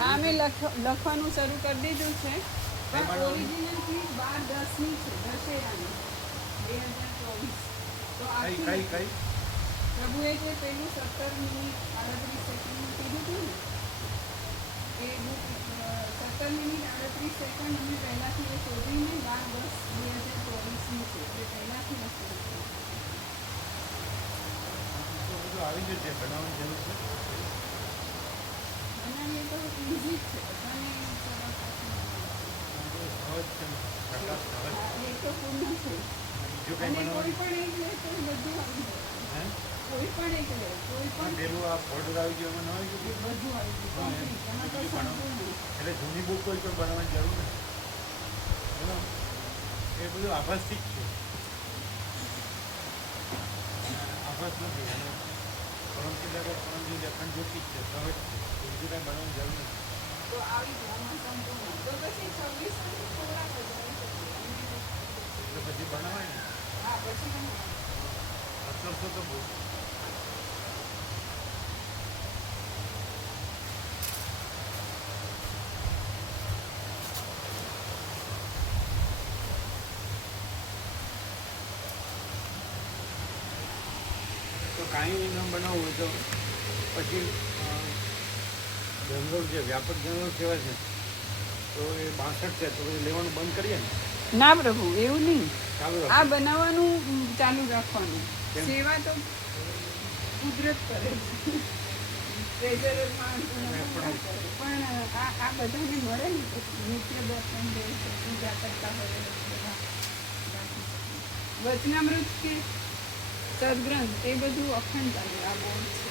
हाँ मैं લખવાનું શરૂ કરી દીધું છે પણ ઓરિજિનલ ફી 12/10ની છે દશેરાની 2024 તો આખી પ્રભુએ જે પેલું 17 મિનિટ 38 સેકન્ડનું કીધું હતું ને એ બુક 17 મિનિટ 38 સેકન્ડ અમે પહેલાંથી એ શોધીને 12/10/2024ની છે એટલે પહેલાંથી વસ્તુ આવી જશે બનાવવાની જરૂર છે બનાવીએ તો ઇઝી જ છે બધાને એક તો પૂર્ણ છે અને કોઈ પણ એક લે તો બધું આવી જાય કોઈ પણ એક લે કોઈ પણ પેલું આ ઓર્ડર આવી ગયો એમાં ન આવી ગયું બધું આવી ગયું એટલે જૂની બુક કોઈ પણ બનાવવાની જરૂર નથી એ બધું આભાસથી જ છે આભાસ નથી પરમજી અખંડ જ્યોતિ છે સહજ છે બીજું કાંઈ બનાવવાની જરૂર નથી તો આવી જાય સંપૂર્ણ તો પછી 26 થોડા એટલે પછી બનાવાય ને હા પછી 1700 તો બહુ કાંઈ ન બનાવવું હોય તો પછી જનરલ જે વ્યાપક જનરલ કહેવાય છે તો એ 62 છે તો પછી લેવાનું બંધ કરીએ ને ના પ્રભુ એવું નહીં ચાલુ આ બનાવવાનું ચાલુ રાખવાનું સેવા તો કુદરત કરે છે પણ આ બધાને મળે ને નિત્ય દર્શન પૂજા કરતા હોય વચનામૃત કે સદગ્રંથ એ બધું અખંડ ચાલે આ બોર્ડ છે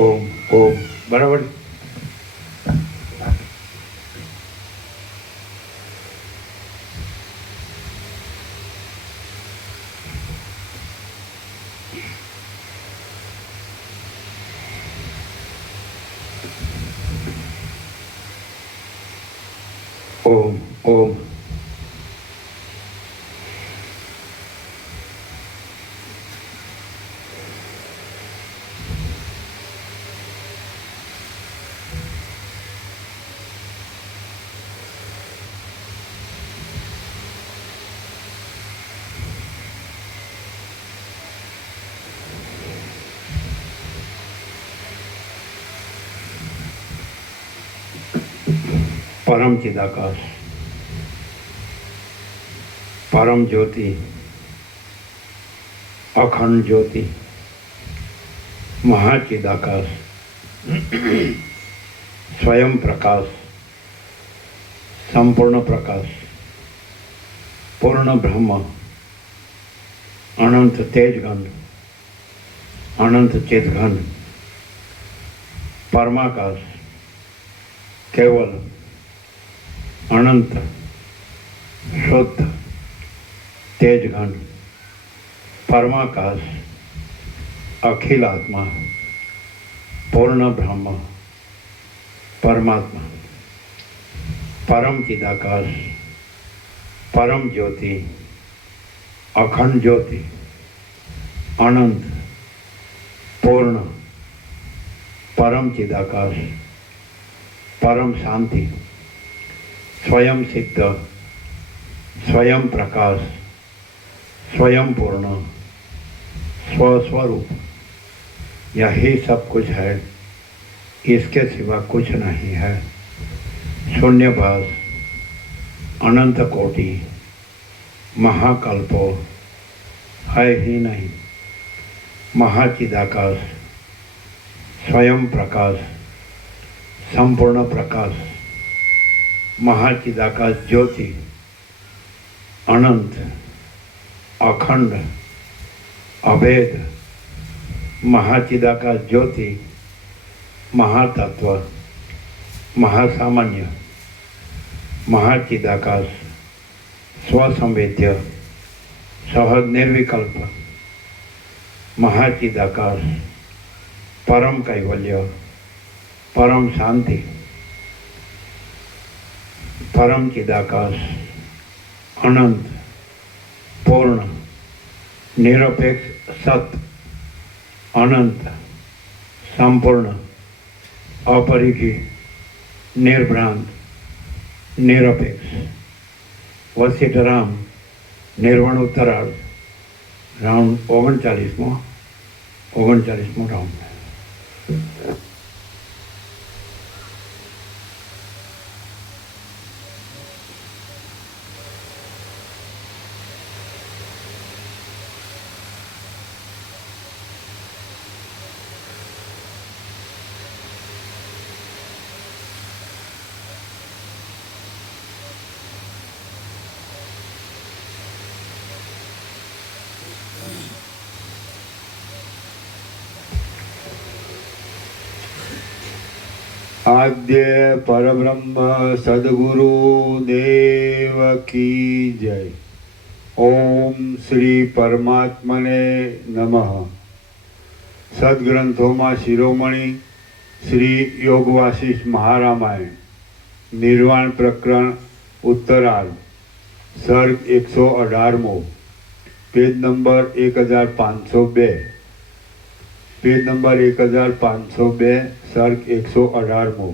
ઓમ બરાબર ઓમ परम चिदाकाश परम ज्योति अखंड ज्योति महाचिदाकाश स्वयं प्रकाश संपूर्ण प्रकाश पूर्ण ब्रह्म अनंत तेजघन अनंत चितघन परमाकाश केवल अनंत शुद्ध तेजघन परमाकाश अखिल आत्मा पूर्ण ब्रह्म परमात्मा परम चिदाकाश परम ज्योति अखंड ज्योति अनंत पूर्ण परम चिदाकाश परम शांति स्वयं सिद्ध स्वयं प्रकाश स्वयं पूर्ण स्वस्वरूप यही सब कुछ है, इसके सिवा कुछ नहीं है। शून्यभास अनंत कोटि महाकल्पो है ही नहीं। महाचिदाकाश स्वयं प्रकाश संपूर्ण प्रकाश महाचिदाकाश ज्योति अनंत अखंड अभेद महाचिदाकाश ज्योति महातत्व महासामान्य महाचिदाकाश स्वसंवेद्य સહજ નિર્વિકલ્પ મહાચિદાકાશ પરમ કૈવલ્ય પરમ શાંતિ પરમ ચિદાકાશ અનંત પૂર્ણ નિરપેક્ષ સત અનંત સંપૂર્ણ अपरिघी निर्भ्रांत निरपेक्ष वसीठराम निर्वण उत्तरार्ध राउंड 39मो राउंड। आद्य परब्रह्म सद्गुरु देव की जय। ओम श्री परमात्मने नमः। सद्ग्रंथों में शिरोमणि श्री योगवासिष्ठ महारामायण निर्वाण प्रकरण उत्तरार्ध सर्ग 118मो पेज नंबर 1502 पेज नंबर 1502 सर्ग 118मो।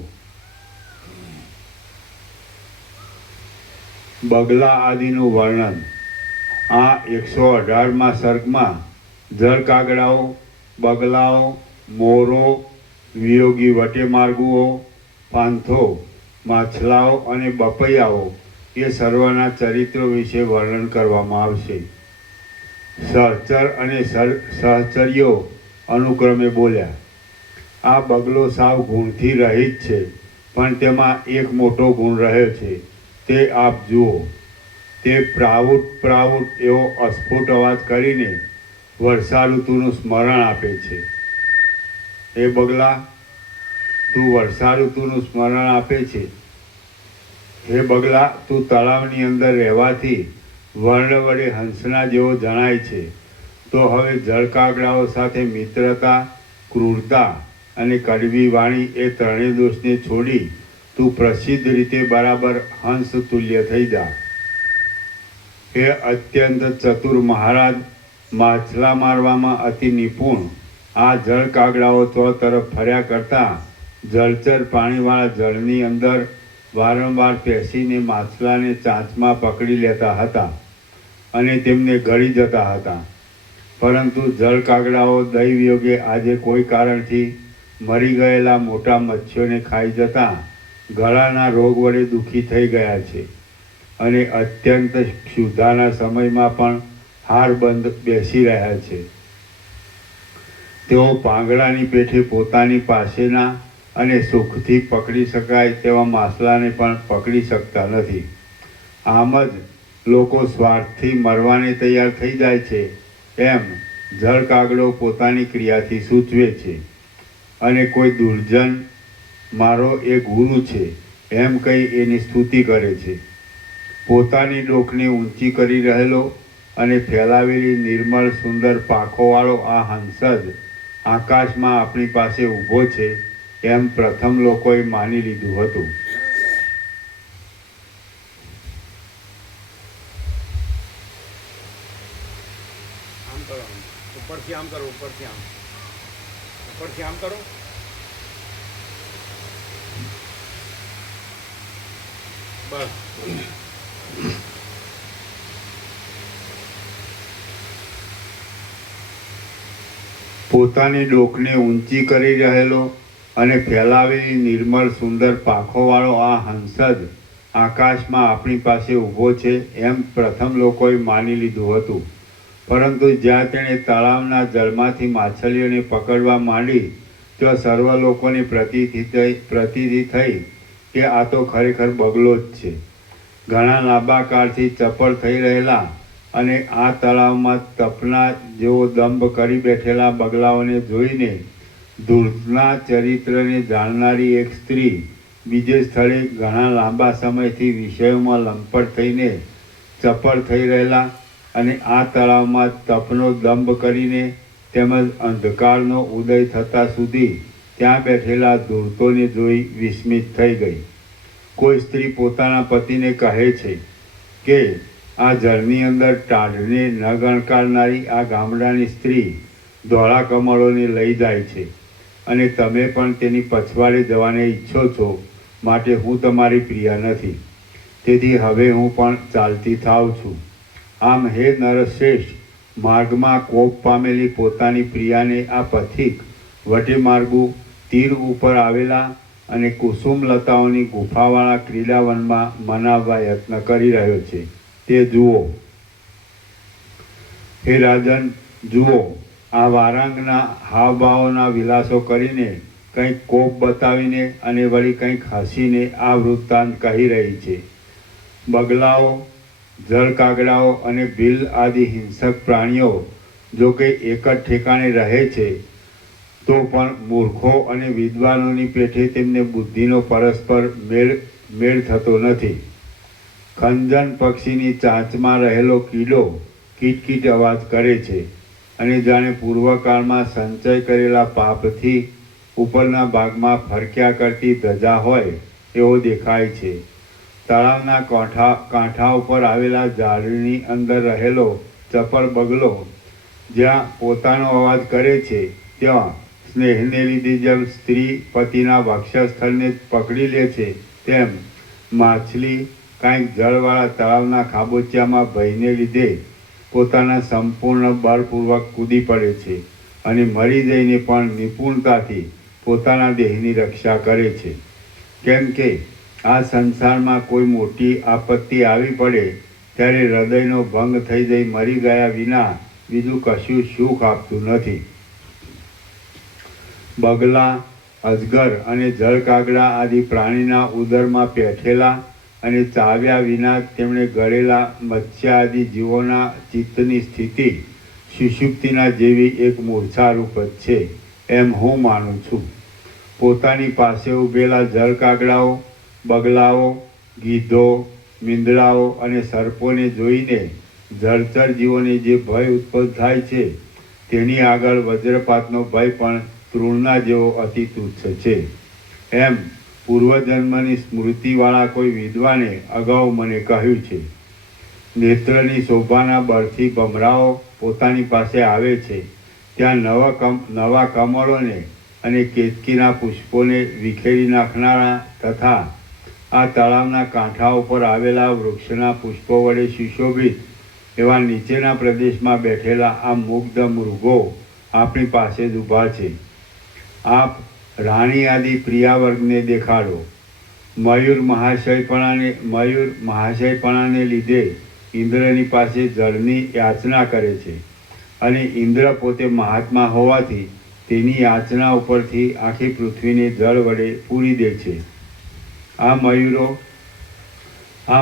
बगला आदिनु वर्णन। आ 118 सर्ग में जल कागड़ाओ बगलाओ मोरो वियोगी वटे मार्गुओ पांथो माछलाओ अने बपैयाओ ये सर्वना चरित्रों विषे वर्णन करवामां आवशे। सहचर अने सहचर्यो अनुक्रमे बोल्या। आ बगलो साव गुणथी रहित छे पण तेमां एक मोटो गुण रह्यो छे ते आप जुओ। ते प्रावुट प्रावुट एवो अस्फुट अवाज करीने वर्षा ऋतुनुं स्मरण आपे छे। ए बगला तू वर्षा ऋतुनुं स्मरण आपे छे। हे बगला तू तळावनी अंदर रहेवाथी वर्ण वडे हंसना जेवो जणाय छे तो हवे जळकागड़ाओ साथे मित्रता क्रूरता अने कड़वी वाणी ए त्रणेय दोषने छोड़ी तू प्रसिद्ध रीते बराबर हंस तुल्य थई जा। हे अत्यंत चतुर महाराज माछला मारवामां अति निपुण आ जळकागड़ाओ चो तरफ फर्या करता जलचर पाणीवाळा जळनी अंदर वारंवार पेसीने माछलाने चांचमां पकड़ी लेता हता अने तेमने गળી जता हता। परंतु जळकागड़ाओ दैवयोगे आजे कोई कारणथी मरी गयेला मोटा मत्स्योने खाई जता गळाना रोग वडे दुखी थई गया छे अने अत्यंत क्षुधाना समयमां पण हारबंध बेसी रह्या छे। तेओ પાંગડાની પેઠે પોતાની પાસેના અને સુખથી પકડી શકાય તેવા માછલાને પણ પકડી શકતા નથી। આમ જ લોકો સ્વાર્થથી મરવાને તૈયાર થઈ જાય છે એમ જળકાગડો પોતાની ક્રિયાથી સૂચવે છે અને કોઈ દુર્જન મારો એ ગુરુ છે એમ કહી એની સ્તુતિ કરે છે। પોતાની ડોકને ઊંચી કરી રહેલો અને ફેલાવેલી નિર્મળ સુંદર પાંખોવાળો આ હંસ જ આકાશમાં આપણી પાસે ઊભો છે એમ પ્રથમ લોકોએ માની લીધું હતું। ऊपर से आम करो, ऊपर से आम, ऊपर से आम करो। बस પોતાની ડોકને ઊંચી કરી રહેલો અને ફેલાવેલી નિર્મળ સુંદર પાંખોવાળો આ હંસ જ આકાશમાં આપણી પાસે ઊભો છે એમ પ્રથમ લોકોએ માની લીધું હતું। પરંતુ જ્યાં તેણે તળાવના જળમાંથી માછલીઓને પકડવા માંડી ત્યાં સર્વ લોકોને પ્રતીતિ થઈ કે આ તો ખરેખર બગલો જ છે। ઘણા લાંબા કાળથી ચપળ થઈ રહેલા અને આ તળાવમાં તપના જેવો દંભ કરી બેઠેલા બગલાઓને જોઈને ધૂર્તના ચરિત્રને જાણનારી એક સ્ત્રી બીજે સ્થળે ઘણા લાંબા સમયથી વિષયોમાં લંપટ થઈને ચપળ થઈ રહેલા અને આ તળાવમાં તપનો દંભ કરીને તેમજ અંધકારનો ઉદય થતાં સુધી ત્યાં બેઠેલા ધૂર્તોને જોઈ વિસ્મિત થઈ ગઈ. કોઈ સ્ત્રી પોતાના પતિને કહે છે કે આ જળની અંદર ટાઢને ન ગણકારનારી આ ગામડાની સ્ત્રી ધોળા કમળોને લઈ જાય છે અને તમે પણ તેની પછવાડે જવાને ઈચ્છો છો, માટે હું તમારી પ્રિય નથી. તેથી હવે હું પણ ચાલતી થાવ છું. આમ હે નરશ્રેષ્ઠ, માર્ગમાં કોપ પામેલી પોતાની પ્રિયાને આ પથિક વટે માર્ગુ તીર ઉપર આવેલા અને કુસુમ લતાઓની ગુફાવાળા ક્રીડાવનમાં મનાવવા યત્ન કરી રહ્યો છે, તે જુઓ. હે રાજન, જુઓ, આ વારાંગના હાવભાવોના વિલાસો કરીને, કંઈક કોપ બતાવીને અને વળી કંઈક હસીને આ વૃત્તાંત કહી રહી છે. બગલાઓ, જળકાગડાઓ અને ભીલ આદિ હિંસક પ્રાણીઓ જો કે એક જ ઠેકાણે રહે છે, તો પણ મૂર્ખો અને વિદ્વાનોની પેઠે તેમને બુદ્ધિનો પરસ્પર મેળ થતો નથી. ખંજન પક્ષીની ચાંચમાં રહેલો કીડો કીટકીટ અવાજ કરે છે અને જાણે પૂર્વકાળમાં સંચય કરેલા પાપથી ઉપરના ભાગમાં ફરક્યા કરતી ધજા હોય એવો દેખાય છે. તળાવના કાંઠા ઉપર આવેલા ઝાડની અંદર રહેલો ચપળ બગલો જ્યાં પોતાનો અવાજ કરે છે, ત્યાં સ્નેહને લીધે જેમ સ્ત્રી પતિના વક્ષસ્થળને પકડી લે છે, તેમ માછલી કાંઈક જળવાળા તળાવના ખાબોચિયામાં ભયને લીધે પોતાના સંપૂર્ણ બળપૂર્વક કૂદી પડે છે અને મરી જઈને પણ નિપુણતાથી પોતાના દેહની રક્ષા કરે છે. કેમ કે આ સંસારમાં કોઈ મોટી આપત્તિ આવી પડે ત્યારે હૃદયનો ભંગ થઈ જઈ મરી ગયા વિના બીજું કશું સુખ આપતું નથી. બગલા, અજગર અને જળકાગડા આદિ પ્રાણીના ઉદરમાં પેઠેલા અને ચાવ્યા વિના તેમણે ગળેલા મત્સ્ય આદિ જીવોના ચિત્તની સ્થિતિ સુષુપ્તિના જેવી એક મૂર્છારૂપ જ છે, એમ હું માનું છું. પોતાની પાસે ઊભેલા જળકાગડાઓ, બગલાઓ, ગીધો, મીંદડાઓ અને સર્પોને જોઈને જળચર જીવોને જે ભય ઉત્પન્ન થાય છે, તેની આગળ વજ્રપાતનો ભય પણ તૃણના જેવો અતિ તુચ્છ છે, એમ પૂર્વજન્મની સ્મૃતિવાળા કોઈ વિદ્વાને અગાઉ મને કહ્યું છે. નેત્રની શોભાના બળથી ભમરાઓ પોતાની પાસે આવે છે, ત્યાં નવા કમળોને અને કેતકીના પુષ્પોને વિખેરી નાખનારા તથા આ તળાવના કાંઠા ઉપર આવેલા વૃક્ષના પુષ્પો વડે સુશોભિત એવા નીચેના પ્રદેશમાં બેઠેલા આ મુગ્ધ મૃગો આપણી પાસે જ ઊભા છે. આપ રાણી આદિ પ્રિયાવર્ગને દેખાડો. મયુર મહાશયપણાને લીધે ઇન્દ્રની પાસે જળની યાચના કરે છે અને ઇન્દ્ર પોતે મહાત્મા હોવાથી તેની યાચના ઉપરથી આખી પૃથ્વીને જળ વડે પૂરી દે છે. આ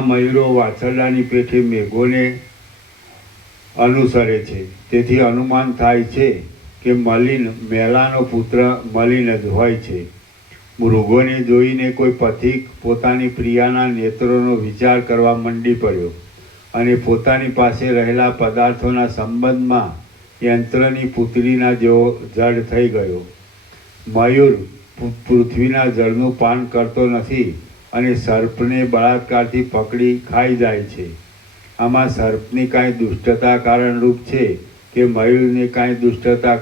મયુરો વાછરડાની પેઠે મેઘોને અનુસરે છે. તેથી અનુમાન થાય છે કે મેલાનો પુત્ર મલિન જ હોય છે. મૃગોને જોઈને કોઈ પથિક પોતાની પ્રિયાના નેત્રોનો વિચાર કરવા મંડી પડ્યો અને પોતાની પાસે રહેલા પદાર્થોના સંબંધમાં યંત્રની પુતળીના જેવો જડ થઈ ગયો. મયુર પૃથ્વીના જળનું પાન કરતો નથી અને સર્પને બળાત્કારથી પકડી ખાઈ જાય છે. આમાં સર્પની કાંઈ દુષ્ટતા કારણરૂપ છે કે મયુરને કાંઈ દુષ્ટતા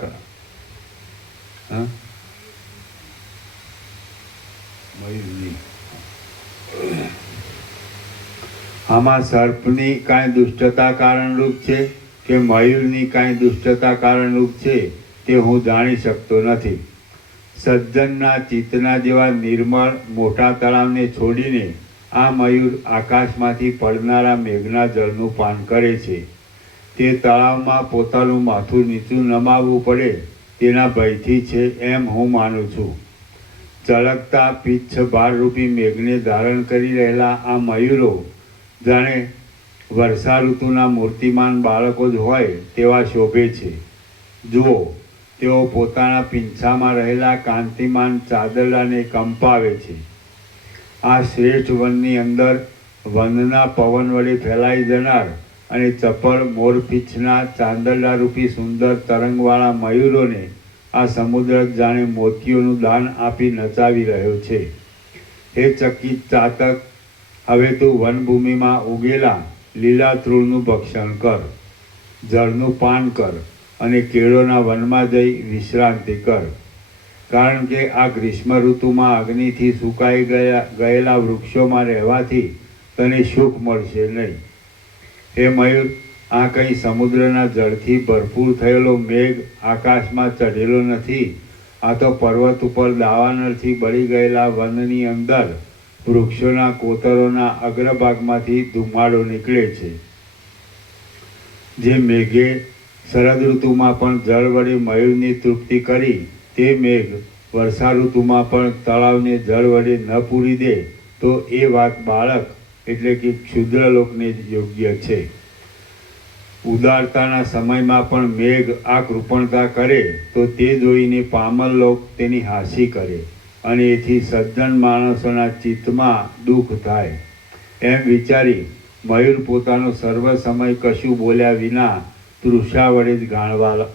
આમાં સર્પની કાંઈ દુષ્ટતા કારણરૂપ છે કે મયુરની કાંઈ દુષ્ટતા કારણરૂપ છે તે હું જાણી શકતો નથી. સજ્જનના ચિત્તના જેવા નિર્મળ મોટા તળાવને છોડીને આ મયુર આકાશમાંથી પડનારા મેઘના જળનું પાન કરે છે. તે તળાવમાં પોતાનું માથું નીચું નમાવવું પડે તેના ભયથી છે એમ હું માનું છું. ચળકતા પીચ્છ ભારરૂપી મેઘને ધારણ કરી રહેલા આ મયુરો જાણે વર્ષા ઋતુના મૂર્તિમાન બાળકો જ હોય તેવા શોભે છે. જુઓ, તેઓ પોતાના પીંછામાં રહેલા કાંતિમાન ચાદરડાને કંપાવે છે. આ શ્રેષ્ઠ વનની અંદર વનના પવન વડે ફેલાઈ જનાર અને ચપળ મોરપીંછના ચાંદરડારૂપી સુંદર તરંગવાળા મયુરોને આ સમુદ્ર જાણે મોતીઓનું દાન આપી નચાવી રહ્યો છે. હે ચકિત ચાતક, હવે તું વનભૂમિમાં ઉગેલા લીલા તૃણનું ભક્ષણ કર, જળનું પાન કર અને કેળોના વનમાં જઈ વિશ્રાંતિ કર. કારણ કે આ ગ્રીષ્મ ઋતુમાં અગ્નિથી સુકાઈ ગયેલા વૃક્ષોમાં રહેવાથી તને સુખ મળશે નહીં. હે મયુર, આ કંઈ સમુદ્રના જળથી ભરપૂર થયેલો મેઘ આકાશમાં ચઢેલો નથી. આ તો પર્વત ઉપર દાવાનળથી બળી ગયેલા વનની અંદર વૃક્ષોના કોતરોના અગ્રભાગમાંથી ધુમાડો નીકળે છે. જે મેઘે શરદ ઋતુમાં પણ જળ વડે મયુરની તૃપ્તિ કરી, તે મેઘ વર્ષા ઋતુમાં પણ તળાવને જળ વડે ન પૂરી દે તો એ વાત બાળક એટલે કે ક્ષુદ્રલોકને જ યોગ્ય છે. ઉદારતાના સમયમાં પણ મેઘ આ કૃપણતા કરે તો તે જોઈને પામર લોક તેની હાંસી કરે અને એથી સજ્જન માણસોના ચિત્તમાં દુઃખ થાય. એમ વિચારી મયુર પોતાનો સર્વ સમય કશું બોલ્યા વિના તૃષા વડે જ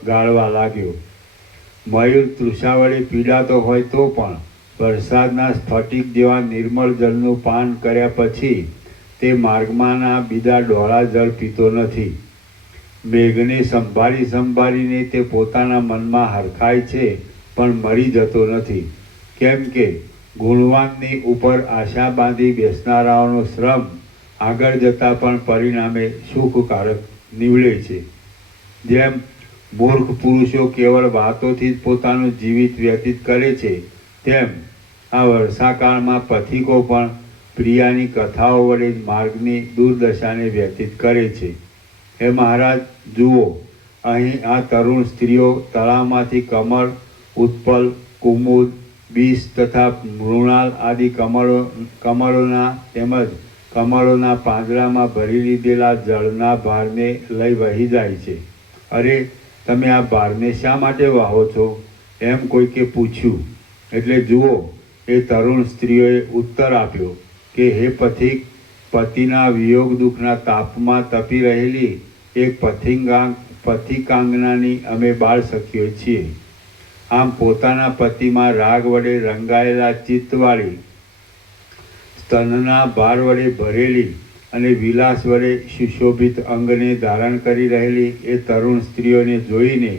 ગાળવા લાગ્યો. મયુર તૃષા વડે પીડાતો હોય તો પણ વરસાદના સ્ફટિક જેવા નિર્મળ જળનું પાન કર્યા પછી તે માર્ગમાંના બીજા ડોળા જળ પીતો નથી. મેઘને સંભાળીને તે પોતાના મનમાં હરખાય છે પણ મરી જતો નથી. કેમ કે ગુણવાનની ઉપર આશા બાંધી બેસનારાઓનો શ્રમ આગળ જતાં પણ પરિણામે સુખકારક નીવડે છે. જેમ મૂર્ખ પુરુષો કેવળ વાતોથી જ પોતાનું જીવિત વ્યતીત કરે છે, તેમ આ વર્ષાકાળમાં પથિકો પણ પ્રિયાની કથાઓ વડે જ માર્ગની દુર્દશાને વ્યતીત કરે છે. હે મહારાજ, જુઓ, અહીં આ તરુણ સ્ત્રીઓ તળાવમાંથી કમળ, ઉત્પલ, કુમુદ, બીસ તથા મૃણાલ આદિ કમળોના તેમજ કમળોના પાંજરામાં ભરી લીધેલા જળના ભારને લઈ વહી જાય છે. અરે, તમે આ ભારને શા માટે વાહો છો? એમ કોઈકે પૂછ્યું. એટલે જુઓ, એ તરુણ સ્ત્રીઓએ ઉત્તર આપ્યો કે હે પથિક, પતિના વિયોગ દુઃખના તાપમાં તપી રહેલી એક પથિકાંગનાની અમે બાળ સખીઓ છીએ. આમ પોતાના પતિમાં રાગ વડે રંગાયેલા ચિત્તવાળી, સ્તનના ભાર વડે ભરેલી અને વિલાસ વડે સુશોભિત અંગને ધારણ કરી રહેલી એ તરુણ સ્ત્રીઓને જોઈને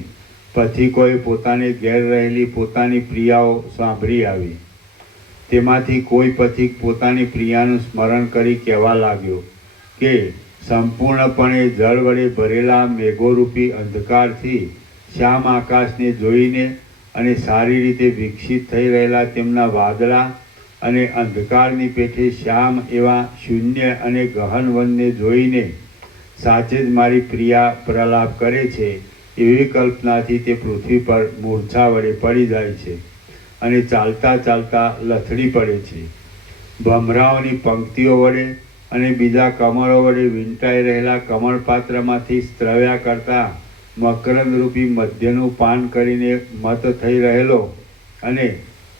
પથિકોએ પોતાને ઘેર રહેલી પોતાની પ્રિયાઓ સાંભળી આવી. તેમાંથી કોઈ પથિક પોતાની પ્રિયાનું સ્મરણ કરી કહેવા લાગ્યો કે સંપૂર્ણપણે જળ વડે ભરેલા મેઘોરૂપી અંધકારથી શ્યામ આકાશને જોઈને અને સારી રીતે વિકસિત થઈ રહેલા તેમના વાદળા અને અંધકારની પેઠે શ્યામ એવા શૂન્ય અને ગહન વનને જોઈને સાચે જ મારી પ્રિયા પ્રલાપ કરે છે એવી કલ્પનાથી તે પૃથ્વી પર મૂર્છા વડે પડી જાય છે અને ચાલતા ચાલતા લથડી પડે છે. ભમરાઓની પંક્તિઓ વડે અને બીજા કમળો વડે વીંટાઈ રહેલા કમળપાત્રમાંથી સ્ત્રવ્યા કરતા મકરંદરૂપી મધ્યનું પાન કરીને મત થઈ રહેલો અને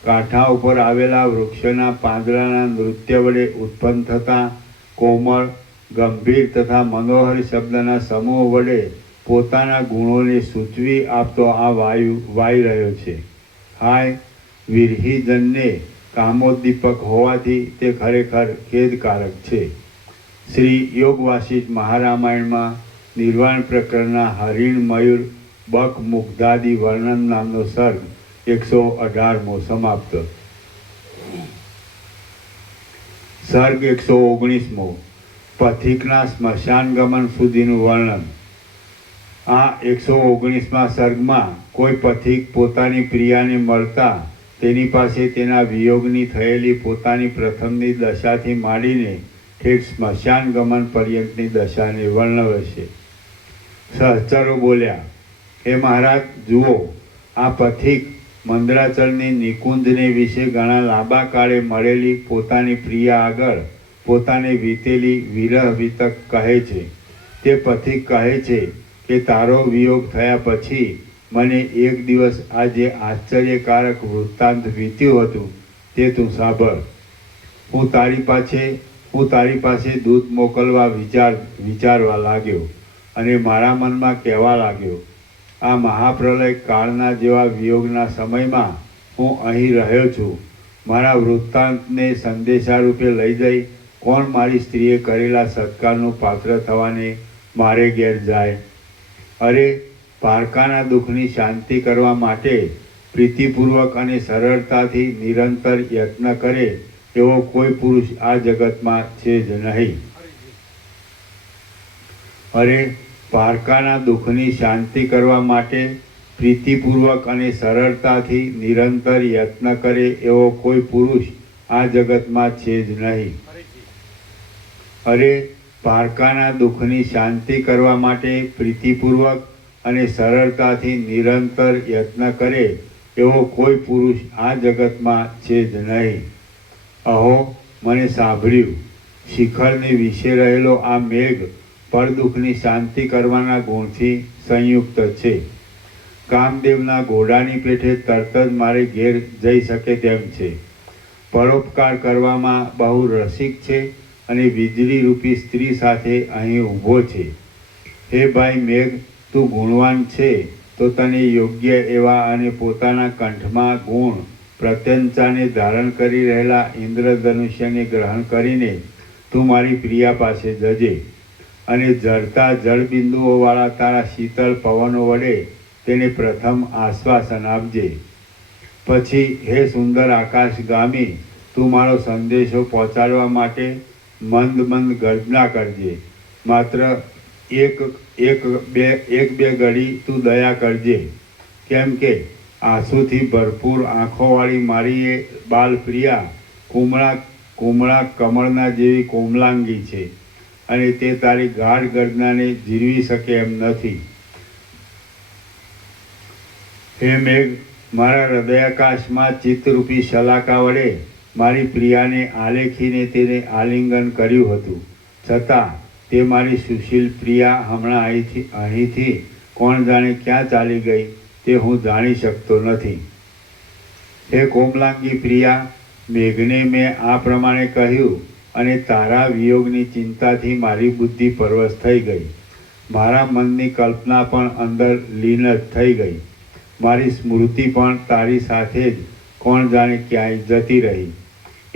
કાંઠા ઉપર આવેલા વૃક્ષોના પાંદડાના નૃત્ય વડે ઉત્પન્ન થતા કોમળ, ગંભીર તથા મનોહર શબ્દના સમૂહ વડે પોતાના ગુણોને સૂચવી આપતો આ વાયુ વાઈ રહ્યો છે. હાય, વિરહીજનને કામોદ્દીપક હોવાથી તે ખરેખર ખેદકારક છે. શ્રી યોગ વાસિષ્ઠ મહારામાયણમાં નિર્વાણ પ્રકરણના હરિણ, મયુર, બક, મુગ્ધાદિ વર્ણન નામનો સર્ગ 118મો સમાપ્ત. સર્ગ 119મો. પથિકના સ્મશાન ગમન સુધીનું વર્ણન. આ 119મા સર્ગમાં કોઈ પથિક પોતાની પ્રિયાને મળતા તેની પાસે તેના વિયોગની થયેલી પોતાની પ્રથમની દશાથી માંડીને ઠેઠ સ્મશાન ગમન પર્યંતની દશાને વર્ણવે છે. સહચરો બોલ્યા, હે મહારાજ, જુઓ, આ પથિક મંદરાચલની નિકુંજને વિશે ઘણા લાંબા કાળે મળેલી પોતાની પ્રિયા આગળ પોતાને વીતેલી વિરહ વિતક કહે છે. તે પથિક કહે છે કે તારો વિયોગ થયા પછી મને એક દિવસ આ જે આશ્ચર્યકારક વૃત્તાંત વીત્યું હતું તે તું સાંભળ. હું હું તારી પાસે દૂત મોકલવા વિચારવા લાગ્યો અને મારા મનમાં કહેવા લાગ્યો, આ મહાપ્રલય કાળના જેવા વિયોગના સમયમાં હું અહીં રહ્યો છું. મારા વૃત્તાંતને સંદેશા રૂપે લઈ જઈ કોણ મારી સ્ત્રીએ કરેલા સત્કારનું પાત્ર થવાને મારે ઘેર જાય? અરે, પારકાના દુઃખની શાંતિ કરવા માટે પ્રીતિપૂર્વક અને સરળતાથી નિરંતર યત્ન કરે એવો કોઈ પુરુષ આ જગતમાં છે જ નહીં. અરે, પારકાના દુઃખની શાંતિ કરવા માટે પ્રીતિપૂર્વક અને સરળતાથી નિરંતર યત્ન કરે એવો કોઈ પુરુષ આ જગતમાં છે જ નહીં. અરે, પારકાના દુઃખની શાંતિ કરવા માટે પ્રીતિપૂર્વક અને સરળતાથી નિરંતર યત્ન કરે એવો કોઈ પુરુષ આ જગતમાં છે જ નહીં. અહો, મને સાંભળ્યું. શિખરને વિશે રહેલો આ મેઘ પરદુઃખની શાંતિ કરવાના ગુણથી સંયુક્ત છે. કામદેવના ઘોડાની પેઠે તરત જ મારે ઘેર જઈ શકે તેમ છે. પરોપકાર કરવામાં બહુ રસિક છે અને વીજળી રૂપી સ્ત્રી સાથે અહીં ઊભો છે. હે ભાઈ મેઘ, તું ગુણવાન છે તો તને યોગ્ય એવા અને પોતાના કંઠમાં ગુણ પ્રત્યંચાને ધારણ કરી રહેલા ઇન્દ્રધનુષ્યને ગ્રહણ કરીને તું મારી પ્રિયા પાસે જજે અને જળતા જળબિંદુઓવાળા તારા શીતળ પવનો વડે તેને પ્રથમ આશ્વાસન આપજે. પછી હે સુંદર આકાશગામી, તું મારો સંદેશો પહોંચાડવા માટે મંદ મંદ ગર્જના કરજે. માત્ર એક બે ઘડી તું દયા કરજે, કેમ કે આંસુથી ભરપૂર આંખોવાળી મારી એ બાલપ્રિયા કુમળા કમળના જેવી કોમલાંગી છે અને તે તારી ગાઢ ગર્જનાને જીરવી શકે એમ નથી. હે મેઘ, મારા હૃદયાકાશમાં ચિત્તરૂપી શલાકા વડે મારી પ્રિયાને આલેખીને તેને આલિંગન કર્યું હતું, છતાં તે મારી સુશીલ પ્રિયા હમણાં અહીંથી કોણ જાણે ક્યાં ચાલી ગઈ તે હું જાણી શકતો નથી. હે કોમલાંગી પ્રિયા, મેઘને મેં આ પ્રમાણે કહ્યું અને તારા વિયોગની ચિંતાથી મારી બુદ્ધિ પરવશ થઈ ગઈ. મારા મનની કલ્પના પણ અંદર લીન જ થઈ ગઈ. મારી સ્મૃતિ પણ તારી સાથે જ કોણ જાણે ક્યાંય જતી રહી.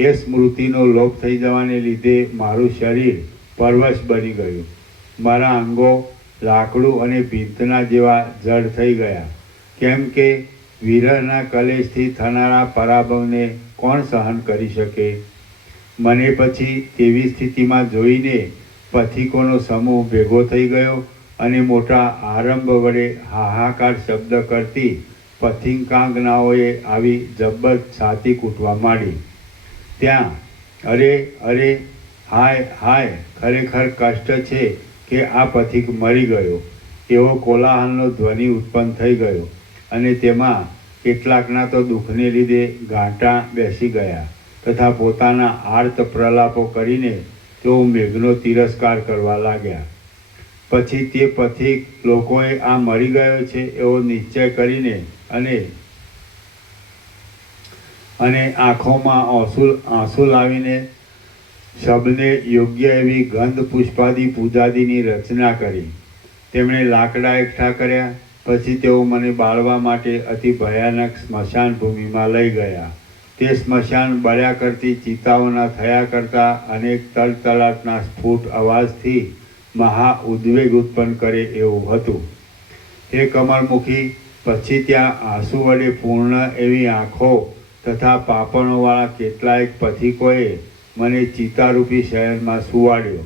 એ સ્મૃતિનો લોપ થઈ જવાને લીધે મારું શરીર પરવશ બની ગયું. મારા અંગો લાકડું અને ભીંતના જેવા જડ થઈ ગયા, કેમ કે વિરહના કલેશથી થનારા પરાભવને કોણ સહન કરી શકે? મને પછી તેવી સ્થિતિમાં જોઈને પથિકોનો સમૂહ ભેગો થઈ ગયો અને મોટા આરંભ વડે હાહાકાર શબ્દ કરતી પથિકાંગનાઓએ આવી જબ્બર છાતી કૂટવા માંડી. ત્યાં અરે અરે, હાય હાય, ખરેખર કષ્ટ છે કે આ પથિક મરી ગયો એવો કોલાહલનો ધ્વનિ ઉત્પન્ન થઈ ગયો અને તેમાં કેટલાકના તો દુઃખને લીધે ગાંઠા બેસી ગયા તથા પોતાના આર્ત પ્રલાપો કરીને તેઓ મેઘનો તિરસ્કાર કરવા લાગ્યા. પછી તે પથિક લોકોએ આ મરી ગયો છે એવો નિશ્ચય કરીને અને આંખોમાં આંસુ લાવીને શબને યોગ્ય એવી ગંધ પુષ્પાદી પૂજાદીની રચના કરી. તેમણે લાકડા એકઠા કર્યા. પછી તેઓ મને બાળવા માટે અતિ ભયાનક સ્મશાન ભૂમિમાં લઈ ગયા. તે સ્મશાન બળ્યા કરતી ચિતાઓના થયા કરતા અનેક તલતલાટના સ્ફુટ અવાજથી મહા ઉદ્વેગ ઉત્પન્ન કરે એવું હતું. હે કમળમુખી, પછી ત્યાં આંસુ વડે પૂર્ણ એવી આંખો તથા પાપણોવાળા કેટલાયક પથિકોએ મને ચિતારૂપી શહેરમાં સુવાડ્યો.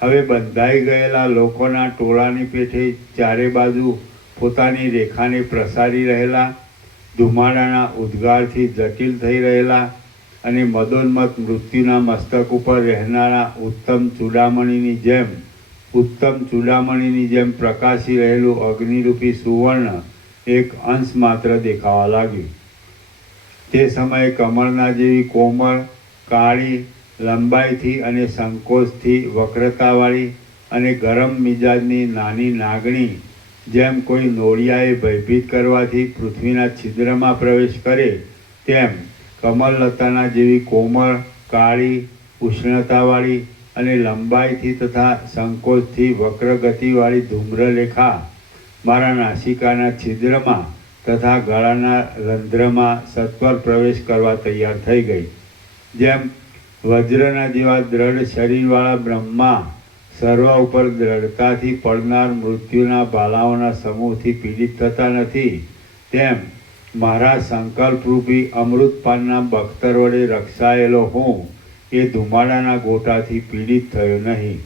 હવે બંધાઈ ગયેલા લોકોના ટોળાની પેઠે ચારે બાજુ પોતાની રેખાને પ્રસારી રહેલા, ધુમાડાના ઉદ્ગારથી જટિલ થઈ રહેલા અને મદોન્મત મૃત્યુના મસ્તક ઉપર રહેનારા ઉત્તમ ચૂડામણીની જેમ પ્રકાશી રહેલું અગ્નિરૂપી સુવર્ણ એક અંશ માત્ર દેખાવા લાગ્યું. તે સમયે કમળના જેવી કોમળ, કાળી, લંબાઈથી અને સંકોચથી વક્રતાવાળી અને ગરમ મિજાજની નાની નાગણી જેમ કોઈ નોળિયાએ ભયભીત કરવાથી પૃથ્વીના છિદ્રમાં પ્રવેશ કરે તેમ કમલલતાના જેવી કોમળ, કાળી, ઉષ્ણતાવાળી અને લંબાઈથી તથા સંકોચથી વક્રગતિવાળી ધૂમ્રલેખા મારા નાસિકાના છિદ્રમાં તથા ગળાના રંધ્રમાં સત્વર પ્રવેશ કરવા તૈયાર થઈ ગઈ. જેમ વજ્રના જેવા દ્રઢ શરીરવાળા બ્રહ્મા સર્વ ઉપર દ્રઢતાથી પડનાર મૃત્યુના બાલાઓના સમૂહથી પીડિત થતા નથી, તેમ મારા સંકલ્પરૂપી અમૃતપાનના બખ્તર વડે રક્ષાયેલો હું એ ધુમાડાના ગોટાથી પીડિત થયો નહીં.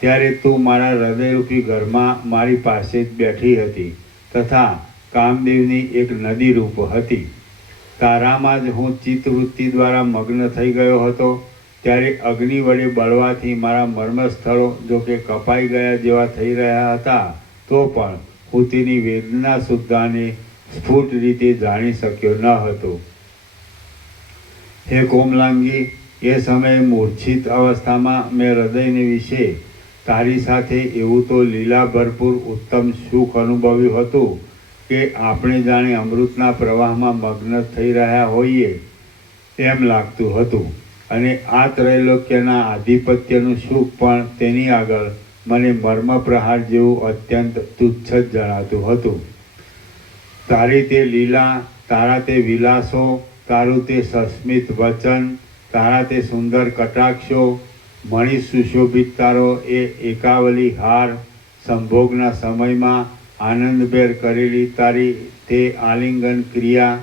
ત્યારે તું મારા હૃદયરૂપી ઘરમાં મારી પાસે જ બેઠી હતી તથા કામદેવની એક નદી રૂપ હતી. તારામાં જ હું ચિત્તવૃત્તિ દ્વારા મગ્ન થઈ ગયો હતો. ત્યારે અગ્નિ વડે બળવાથી મારા મર્મસ્થળો જો કે કપાઈ ગયા જેવા થઈ રહ્યા હતા, તો પણ હું તેની વેદના સુદ્ધાને સ્ફુટ રીતે જાણી શક્યો ન હતો. હે કોમલાંગી, એ સમયે મૂર્છિત અવસ્થામાં મેં હૃદયને વિશે તારી સાથે એવું તો લીલા ભરપૂર ઉત્તમ સુખ અનુભવ્યું હતું કે આપણે જાણે અમૃતના પ્રવાહમાં મગ્ન થઈ રહ્યા હોઈએ એમ લાગતું હતું. અને આ ત્રૈલોક્યના આધિપત્યનું સુખ પણ તેની આગળ મને મર્મ પ્રહાર જેવું અત્યંત તુચ્છ જ જણાતું હતું. તારી તે લીલા, તારા તે વિલાસો, તારું તે સસ્મિત વચન, તારા તે સુંદર કટાક્ષો, મણિ સુશોભિત તારો એ એકાવલી હાર, સંભોગના સમયમાં આનંદભેર કરેલી તારી તે આલિંગન ક્રિયા,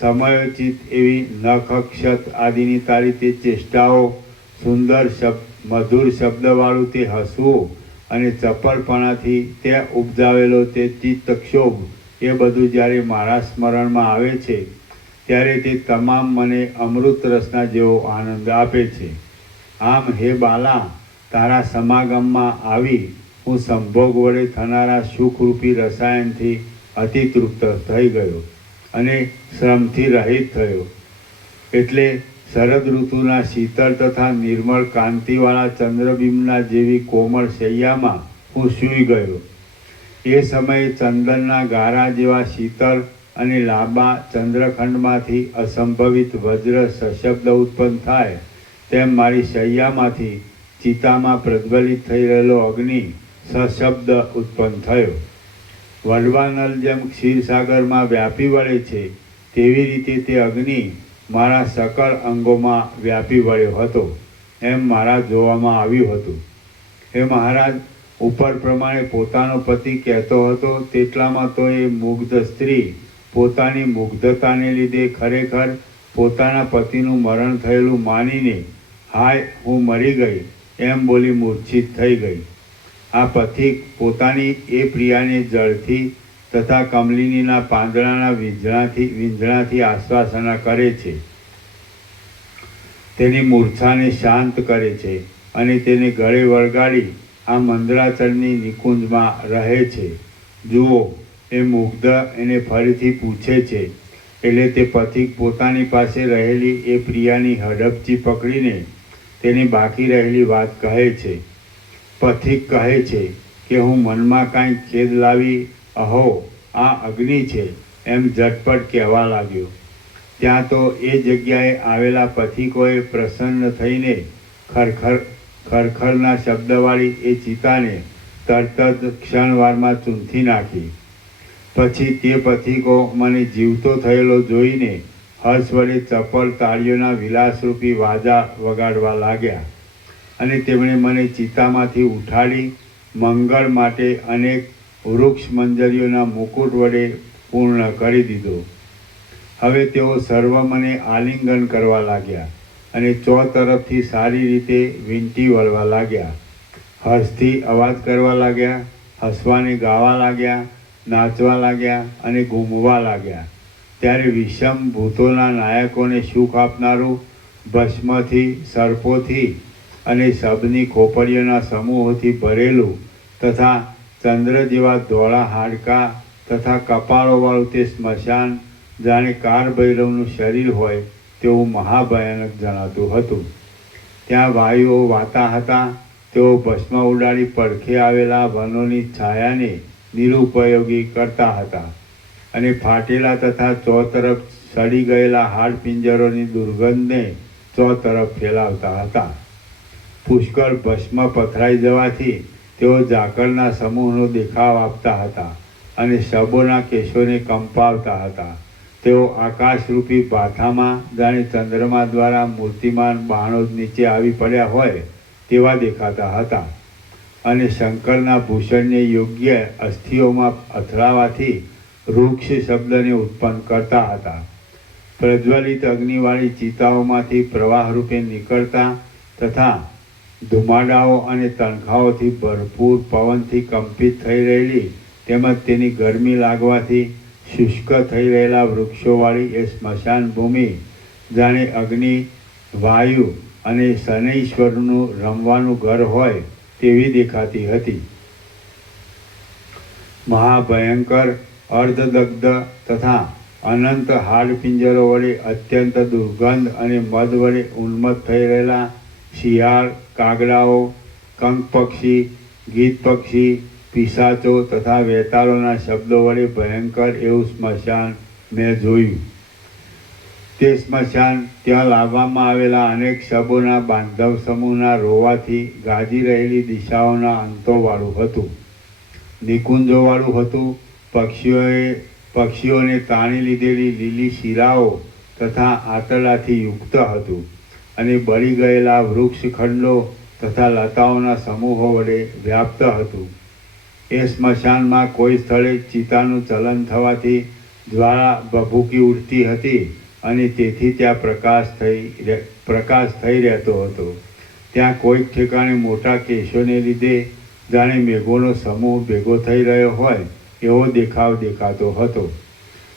સમયોચિત એવી નખક્ષત આદિની તારી તે ચેષ્ટાઓ, સુંદર મધુર શબ્દવાળું તે હસવું અને ચપળપણાથી તે ઉપજાવેલો તે ચિત્તક્ષોભ, એ બધું જ્યારે મારા સ્મરણમાં આવે છે ત્યારે તે તમામ મને અમૃત રસના જેવો આનંદ આપે છે. આમ હે બાલા, તારા સમાગમમાં આવી હું સંભોગ વડે થનારા સુખરૂપી રસાયણથી અતિ તૃપ્ત થઈ ગયો અને શ્રમથી રહિત થયો. એટલે શરદ ઋતુના શીતળ તથા નિર્મળ કાંતિવાળા ચંદ્રબિંબના જેવી કોમળ શૈયામાં હું સૂઈ ગયો. એ સમયે ચંદનના ગારા જેવા શીતળ અને લાંબા ચંદ્રખંડમાંથી અસંભવિત વજ્ર સશબ્દ ઉત્પન્ન થાય તેમ મારી શૈયામાંથી ચિતામાં પ્રજ્વલિત થઈ રહેલો અગ્નિ સશબ્દ ઉત્પન્ન થયો. વડવાનલ જેમ ક્ષીરસાગરમાં વ્યાપી વળે છે તેવી રીતે તે અગ્નિ મારા સકળ અંગોમાં વ્યાપી વળ્યો હતો એમ મારા જોવામાં આવ્યું હતું. એ મહારાજ, ઉપર પ્રમાણે પોતાનો પતિ કહેતો હતો તેટલામાં તો એ મુગ્ધ સ્ત્રી પોતાની મુગ્ધતાને લીધે ખરેખર પોતાના પતિનું મરણ થયેલું માનીને હાય હું મરી ગઈ એમ બોલી મૂર્છિત થઈ ગઈ. આ પથિક પોતાની એ પ્રિયાને જળથી તથા કમલિનીના પાંદડાના વીંઝણાથી આશ્વાસના કરે છે, તેની મૂર્છાને શાંત કરે છે અને તેને ગળે વળગાડી આ મંદરાચળની નિકુંજમાં રહે છે. જુઓ, એ મુગ્ધ એને ફરીથી પૂછે છે. એટલે તે પથિક પોતાની પાસે રહેલી એ પ્રિયાની હડપચી પકડીને તેની બાકી રહેલી વાત કહે છે. પથિક કહે છે કે હું મનમાં કાંઈ ખેદ લાવી અહો આ અગ્નિ છે એમ ઝટપટ કહેવા લાગ્યો. ત્યાં તો એ જગ્યાએ આવેલા પથિકોએ પ્રસન્ન થઈને ખરખરના શબ્દવાળી એ ચિતાને તરત જ ક્ષણવારમાં ચૂંથી નાખી. પછી તે પથિકો મને જીવતો થયેલો જોઈને હર્ષ વડે ચપળ તાળીઓના વિલાસરૂપી વાજા વગાડવા લાગ્યા અને તેમણે મને ચિતામાંથી ઉઠાડી મંગળ માટે અનેક વૃક્ષ મંજરીઓના મુકુટ વડે પૂર્ણ કરી દીધો. હવે તેઓ સર્વ મને આલિંગન કરવા લાગ્યા અને તરફથી સારી રીતે વીંટી વળવા લાગ્યા. હર્ષથી અવાજ કરવા લાગ્યા, હસવાને ગાવા લાગ્યા, નાચવા લાગ્યા અને ઘૂમવા લાગ્યા. ત્યારે વિષમ ભૂતોના નાયકોને સુખ આપનારું ભસ્મથી, સર્પોથી અને શબની ખોપડીઓના સમૂહોથી ભરેલું તથા ચંદ્ર જેવા ધોળા હાડકાં તથા કપાળોવાળું તે સ્મશાન જાણે કાળભૈરવનું શરીર હોય તેવું મહાભયાનક જણાતું હતું. ત્યાં વાયુઓ વાતા હતા. તેઓ ભસ્મ ઉડાડી પડખે આવેલા વનોની છાયાને નિરુપયોગી કરતા હતા અને ફાટેલા તથા ચોતરફ સડી ગયેલા હાડપિંજરોની દુર્ગંધને તરફ ફેલાવતા હતા. પુષ્કળ ભસ્મ પથરાઈ જવાથી તેઓ ઝાકળના સમૂહનો દેખાવ આપતા હતા અને શબોના કેશોને કંપાવતા હતા. તેઓ આકાશરૂપી ભાથામાં જાણે ચંદ્રમા દ્વારા મૂર્તિમાન બાણો નીચે આવી પડ્યા હોય તેવા દેખાતા હતા અને શંકરના ભૂષણને યોગ્ય અસ્થિઓમાં અથડાવાથી વૃક્ષ શબ્દને ઉત્પન્ન કરતા હતા. પ્રજ્વલિત અગ્નિવાળી ચિતાઓમાંથી પ્રવાહ રૂપે નીકળતા તથા ધુમાડાઓ અને તણખાઓથી ભરપૂર પવનથી કંપિત થઈ રહેલી તેમજ તેની ગરમી લાગવાથી શુષ્ક થઈ રહેલા વૃક્ષોવાળી એ સ્મશાન ભૂમિ જાણે અગ્નિ, વાયુ અને શનૈશ્વરનું રમવાનું ઘર હોય તેવી દેખાતી હતી. મહાભયંકર અર્ધદગ્ધ તથા અનંત હાડપિંજરો વડે અત્યંત દુર્ગંધ અને મદ વડે ઉન્મત્ત થઈ રહેલા શિયાળ, કાગડાઓ, કંક પક્ષી, ગીધ પક્ષી, પિશાચો તથા વેતાળોના શબ્દો વડે ભયંકર એવું સ્મશાન મેં જોયું. તે સ્મશાન ત્યાં લાવવામાં આવેલા અનેક શબોના બાંધવ સમૂહના રોવાથી ગાજી રહેલી દિશાઓના અંતોવાળું હતું, નિકુંજોવાળું હતું. પક્ષીઓને તાણી લીધેલી લીલી શિરાઓ તથા આંતરડાથી યુક્ત હતું અને બળી ગયેલા વૃક્ષખંડો તથા લતાઓના સમૂહો વડે વ્યાપ્ત હતું. એ સ્મશાનમાં કોઈ સ્થળે ચિતાનું ચલન થવાથી જ્વાળા ભભૂકી ઉઠતી હતી અને તેથી ત્યાં પ્રકાશ થઈ રહેતો હતો. ત્યાં કોઈક ઠેકાણે મોટા કેશોને લીધે જાણે મેઘોનો સમૂહ ભેગો થઈ રહ્યો હોય એવો દેખાવ દેખાતો હતો.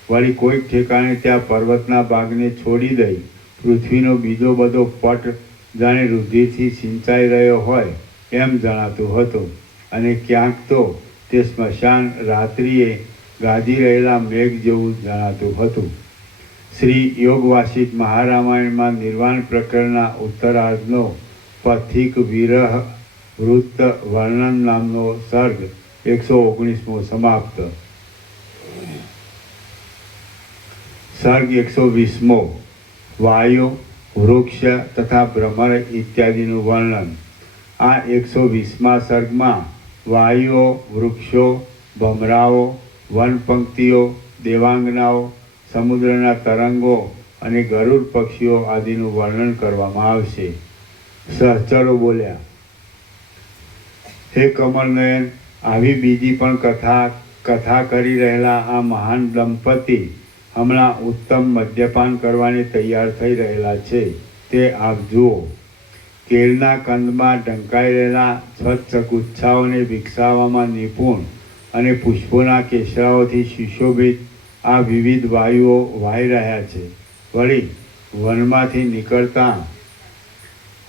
વળી કોઈક ઠેકાણે ત્યાં પર્વતના ભાગને છોડી દઈ પૃથ્વીનો બીજો બધો પટ જાણે રુધિરથી સિંચાઈ રહ્યો હોય એમ જણાતું હતું અને ક્યાંક તો તે સ્મશાન રાત્રિએ ગાજી રહેલા મેઘ જેવું જણાતું હતું. શ્રી યોગવાસિત મહારામાયણમાં નિર્વાણ પ્રકરણના ઉત્તરાર્ધનો પથિક વિરહ વૃત્ત વર્ણન નામનો સર્ગ 119મો સમાપ્ત. સર્ગ 120મો વાયુ, વૃક્ષ તથા ભ્રમર ઇત્યાદિનું વર્ણન. આ 120મા સર્ગમાં વાયુઓ, વૃક્ષો, ભમરાઓ, વનપંક્તિઓ, દેવાંગનાઓ, સમુદ્રના તરંગો અને ગરુડ પક્ષીઓ આદિનું વર્ણન કરવામાં આવશે. સહચરો બોલ્યા, હે કમળનયન, આવી બીજી પણ કથા કરી રહેલા આ મહાન દંપતી હમણાં ઉત્તમ મદ્યપાન કરવાની તૈયાર થઈ રહેલા છે. તે આપ જુઓ. કેળના કંદમાં ઢંકાઈ રહેલા સ્વચ્છ ગુચ્છાઓને વિકસાવવામાં નિપુણ અને પુષ્પોના કેસરાઓથી સુશોભિત આ વિવિધ વાયુઓ વાઈ રહ્યા છે. વળી વનમાંથી નીકળતા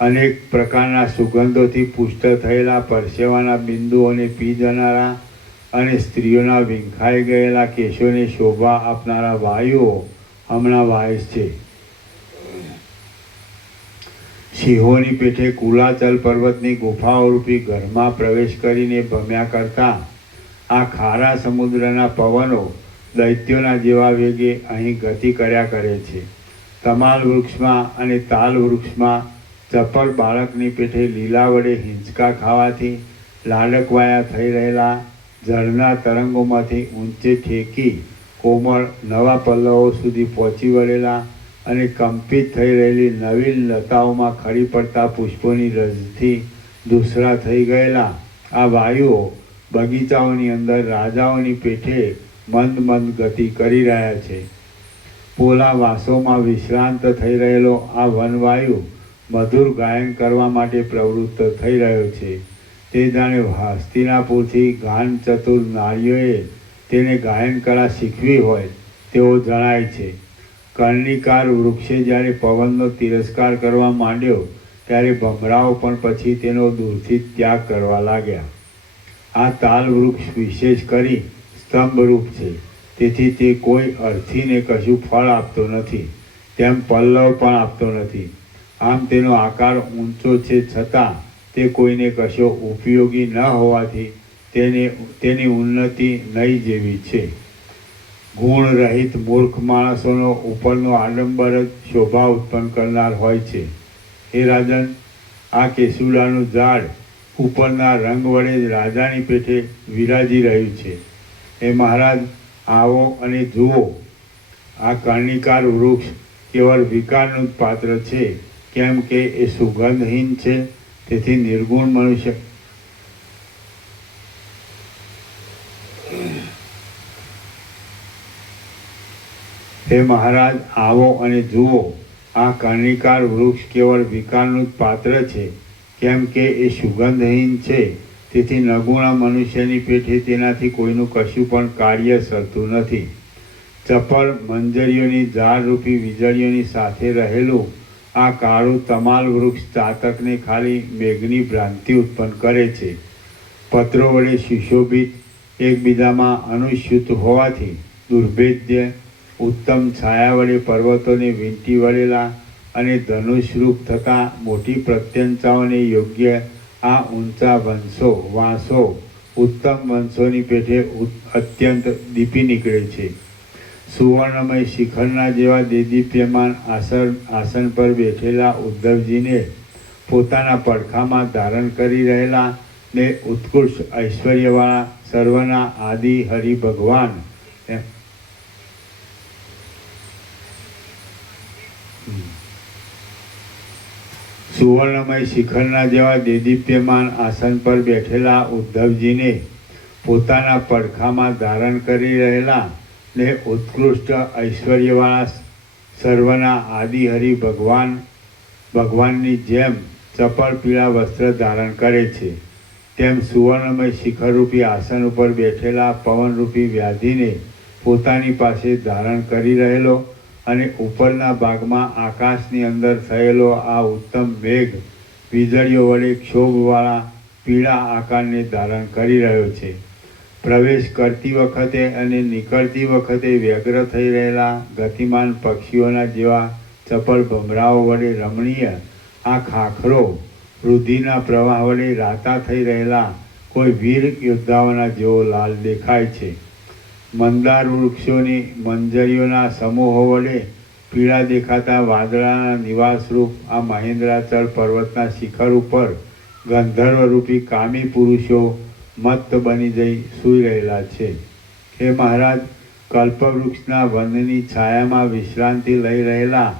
અનેક પ્રકારના સુગંધોથી પુષ્ટ થયેલા પરસેવાના બિંદુઓને પી જનારા અને સ્ત્રીઓના વિંખાઈ ગયેલા કેશોને શોભા આપનારા વાયુઓ હમણાં વાય છે. સિંહોની પેઠે કુલાચલ પર્વતની ગુફાઓ રૂપી ઘરમાં પ્રવેશ કરીને ભમ્યા કરતા આ ખારા સમુદ્રના પવનો દૈત્યોના જેવા વેગે અહીં ગતિ કર્યા કરે છે. તમાલ વૃક્ષમાં અને તાલ વૃક્ષમાં ચપળ બાળકની પેઠે લીલા વડે હિંચકા ખાવાથી લાડકવાયા થઈ રહેલા ઝરણા તરંગોમાંથી ઊંચે ઠેકી કોમળ નવા પલ્લવો સુધી પહોંચી વળેલા અને કંપિત થઈ રહેલી નવીન લતાઓમાં ખરી પડતા પુષ્પોની રજથી દૂસરા થઈ ગયેલા આ વાયુઓ બગીચાઓની અંદર રાજાઓની પેઠે મંદ મંદ ગતિ કરી રહ્યા છે. પોલા વાસોમાં વિશ્રાંત થઈ રહેલો આ વનવાયુ મધુર ગાયન કરવા માટે પ્રવૃત્ત થઈ રહ્યો છે. તે જાણે હસ્તિનાપુરથી ગાન ચતુર નારીઓએ તેને ગાયન કળા શીખવી હોય તેવો જણાય છે. કર્ણિકાર વૃક્ષે જ્યારે પવનનો તિરસ્કાર કરવા માંડ્યો ત્યારે ભમરાઓ પણ પછી તેનો દૂરથી ત્યાગ કરવા લાગ્યા. આ તાલ વૃક્ષ વિશેષ કરી સ્તંભરૂપ છે. તેથી તે કોઈ અર્થીને કશું ફળ આપતો નથી, તેમ પલ્લવ પણ આપતો નથી. આમ તેનો આકાર ઊંચો છે છતાં તે કોઈને કશો ઉપયોગી ન હોવાથી તેની ઉન્નતિ નહીં જેવી છે. ગુણ રહિત મૂર્ખ માણસોનો ઉપરનો આડંબર જ શોભા ઉત્પન્ન કરનાર હોય છે. હે રાજન, આ કેસુડાનું ઝાડ ઉપરના રંગ વડે જ રાજાની પેઠે વિરાજી રહ્યું છે. હે મહારાજ, આવો અને જુઓ. આ કર્ણિકાર વૃક્ષ કેવળ વિકારનું જ પાત્ર છે, કેમ કે એ સુગંધહીન છે. તેથી નિર્ગુણ મનુષ્ય હે મહારાજ, આવો અને જુઓ. આ કર્ણિકાર વૃક્ષ કેવળ વિકારનું જ પાત્ર છે, કેમ કે એ સુગંધહીન છે. તેથી નગુણા મનુષ્યની પેઠે તેનાથી કોઈનું કશું પણ કાર્ય સરતું નથી. ચપળ મંજરીઓની ઝાડરૂપી વીજળીઓની સાથે રહેલું આ કાળું તમાલ વૃક્ષ ચાતકને ખાલી મેઘની ભ્રાંતિ ઉત્પન્ન કરે છે. પત્રો વડે સુશોભિત, એકબીજામાં અનુસ્યુત હોવાથી દુર્ભેદ્ય, ઉત્તમ છાયા વડે પર્વતોને વીંટી વળેલા અને ધનુષરૂપ થતાં મોટી પ્રત્યંચાઓને યોગ્ય આ ઊંચા વાંસો ઉત્તમ વંશોની પેઠે અત્યંત દીપી નીકળે છે. સુવર્ણમય શિખરના જેવા દેદીપ્યમાન આસન પર બેઠેલા ઉદ્ધવજીને પોતાના પડખામાં ધારણ કરી રહેલા ને ઉત્કૃષ્ટ ઐશ્વર્યવાળા સર્વના આદિ હરિ ભગવાન સુવર્ણમય શિખરના જેવા દેદીપ્યમાન આસન પર બેઠેલા ઉદ્ધવજીને પોતાના પડખામાં ધારણ કરી રહેલા ને ઉત્કૃષ્ટ ઐશ્વર્યવાળા સર્વના આદિ હરિ ભગવાનની જેમ ચપળ પીળા વસ્ત્ર ધારણ કરે છે, તેમ સુવર્ણમય શિખરરૂપી આસન ઉપર બેઠેલા પવનરૂપી વ્યાધિને પોતાની પાસે ધારણ કરી રહેલો અને ઉપરના ભાગમાં આકાશની અંદર થયેલો આ ઉત્તમ મેઘ વીજળીઓ વડે ક્ષોભવાળા પીળા આકારને ધારણ કરી રહ્યો છે. પ્રવેશ કરતી વખતે અને નીકળતી વખતે વ્યગ્ર થઈ રહેલા ગતિમાન પક્ષીઓના જેવા ચપળ ભમરાઓ વડે રમણીય આ ખાખરો વૃદ્ધિના પ્રવાહ વડે રાતા થઈ રહેલા કોઈ વીર યોદ્ધાઓના જેવો લાલ દેખાય છે. મંદાર વૃક્ષોની મંજરીઓના સમૂહો વડે પીળા દેખાતા વાદળાના નિવાસરૂપ આ મહેન્દ્રાચલ પર્વતના શિખર ઉપર ગંધર્વરૂપી કામી પુરુષો મત્ત બની જઈ સૂઈ રહેલા છે. હે મહારાજ, કલ્પવૃક્ષના વનની છાયામાં વિશ્રાંતિ લઈ રહેલા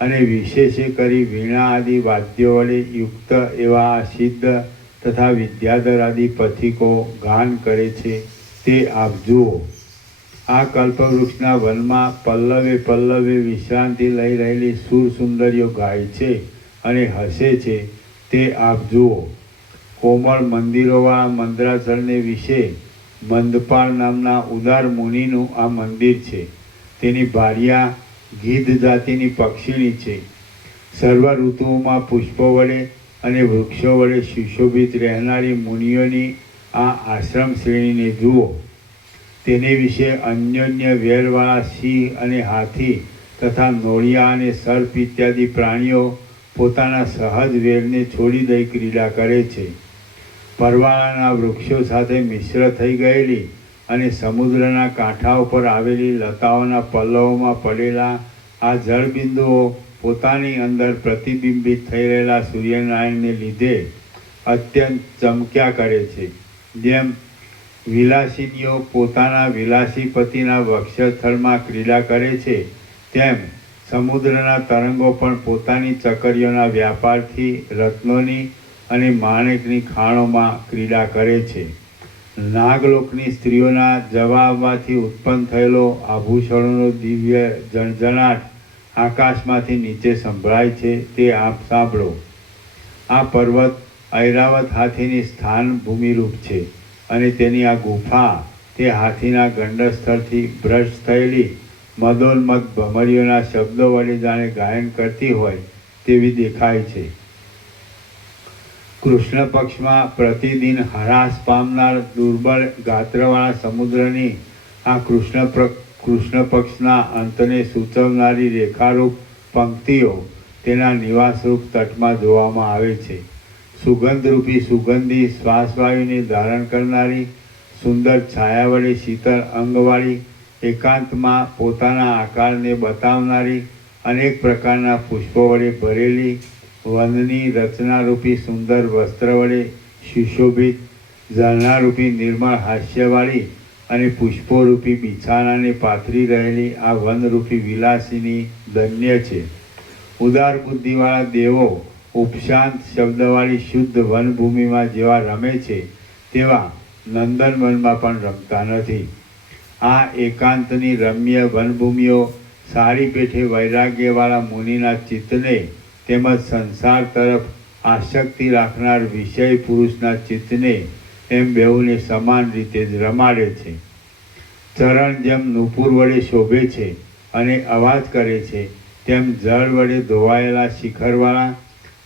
અને વિશેષે કરી વીણા આદિ વાદ્યો વડે યુક્ત એવા આ સિદ્ધ તથા વિદ્યાધર આદિ પથિકો ગાન કરે છે, તે આપ જુઓ. આ કલ્પવૃક્ષના વનમાં પલ્લવે પલ્લવે વિશ્રાંતિ લઈ રહેલી સુર સુંદરીઓ ગાય છે અને હસે છે, તે આપ જુઓ. કોમળ મંદિરોવાળા મંદરાચળને વિશે મંદપાળ નામના ઉદાર મુનિનું આ મંદિર છે. તેની ભાર્યા ગીધ જાતિની પક્ષીણી છે. સર્વ ઋતુઓમાં પુષ્પો વડે અને વૃક્ષો વડે સુશોભિત રહેનારી મુનિઓની આ આશ્રમ શ્રેણીને જુઓ. તેની વિશે અન્યોન્ય વેરવાળા સિંહ અને હાથી તથા નોળિયા અને સર્પ ઇત્યાદિ પ્રાણીઓ પોતાના સહજ વેરને છોડી દઈ ક્રીડા કરે છે. પરવાળાના વૃક્ષો સાથે મિશ્ર થઈ ગયેલી અને સમુદ્રના કાંઠા ઉપર આવેલી લતાઓના પલ્લવોમાં પડેલા આ જળબિંદુઓ પોતાની અંદર પ્રતિબિંબિત થઈ રહેલા સૂર્યનારાયણને લીધે અત્યંત ચમક્યા કરે છે. જેમ વિલાસિનીઓ પોતાના વિલાસી પતિના વક્ષસ્થળમાં ક્રીડા કરે છે, તેમ સમુદ્રના તરંગો પણ પોતાની ચકરીઓના વ્યાપારથી રત્નોની અને માણેકની ખાણોમાં ક્રીડા કરે છે. નાગલોકની સ્ત્રીઓના જવા આવવાથી ઉત્પન્ન થયેલો આભૂષણોનો દિવ્ય જણજણાટ આકાશમાંથી નીચે સંભળાય છે, તે આપ સાંભળો. આ પર્વત ઐરાવત હાથીની સ્થાન ભૂમિરૂપ છે અને તેની આ ગુફા તે હાથીના ગંડસ્થળથી ભ્રષ્ટ થયેલી મદોન્મદ ભમરીઓના શબ્દો વડે જાણે ગાયન કરતી હોય તેવી દેખાય છે. કૃષ્ણ પક્ષમાં પ્રતિદિન હરાશ પામનાર દુર્બળ ગાત્રવાળા સમુદ્રની આ કૃષ્ણ પક્ષના અંતને સૂચવનારી રેખારૂપ પંક્તિઓ તેના નિવાસરૂપ તટમાં જોવામાં આવે છે. સુગંધરૂપી સુગંધી શ્વાસવાયુને ધારણ કરનારી સુંદર છાયા વડે શીતળ અંગવાળી એકાંતમાં પોતાના આકારને બતાવનારી અનેક પ્રકારના પુષ્પો વડે ભરેલી વનની રચનારૂપી સુંદર વસ્ત્ર વડે સુશોભિત, ઝરણારૂપી નિર્મળ હાસ્યવાળી અને પુષ્પોરૂપી બિછાનાને પાથરી રહેલી આ વનરૂપી વિલાસિની ધન્ય છે. ઉદાર બુદ્ધિવાળા દેવો ઉપશાંત શબ્દવાળી શુદ્ધ વનભૂમિમાં જેવા રમે છે તેવા નંદનવનમાં પણ રમતા નથી. આ એકાંતની રમ્ય વનભૂમિઓ સારી પેઠે વૈરાગ્યવાળા મુનિના ચિત્તને તેમજ સંસાર તરફ આસક્તિ રાખનાર વિષય પુરુષના ચિત્તને એમ બેઉને સમાન રીતે જ રમાડે છે. ચરણ જેમ નુપુર વડે શોભે છે અને અવાજ કરે છે, તેમ જળ વડે ધોવાયેલા શિખરવાળા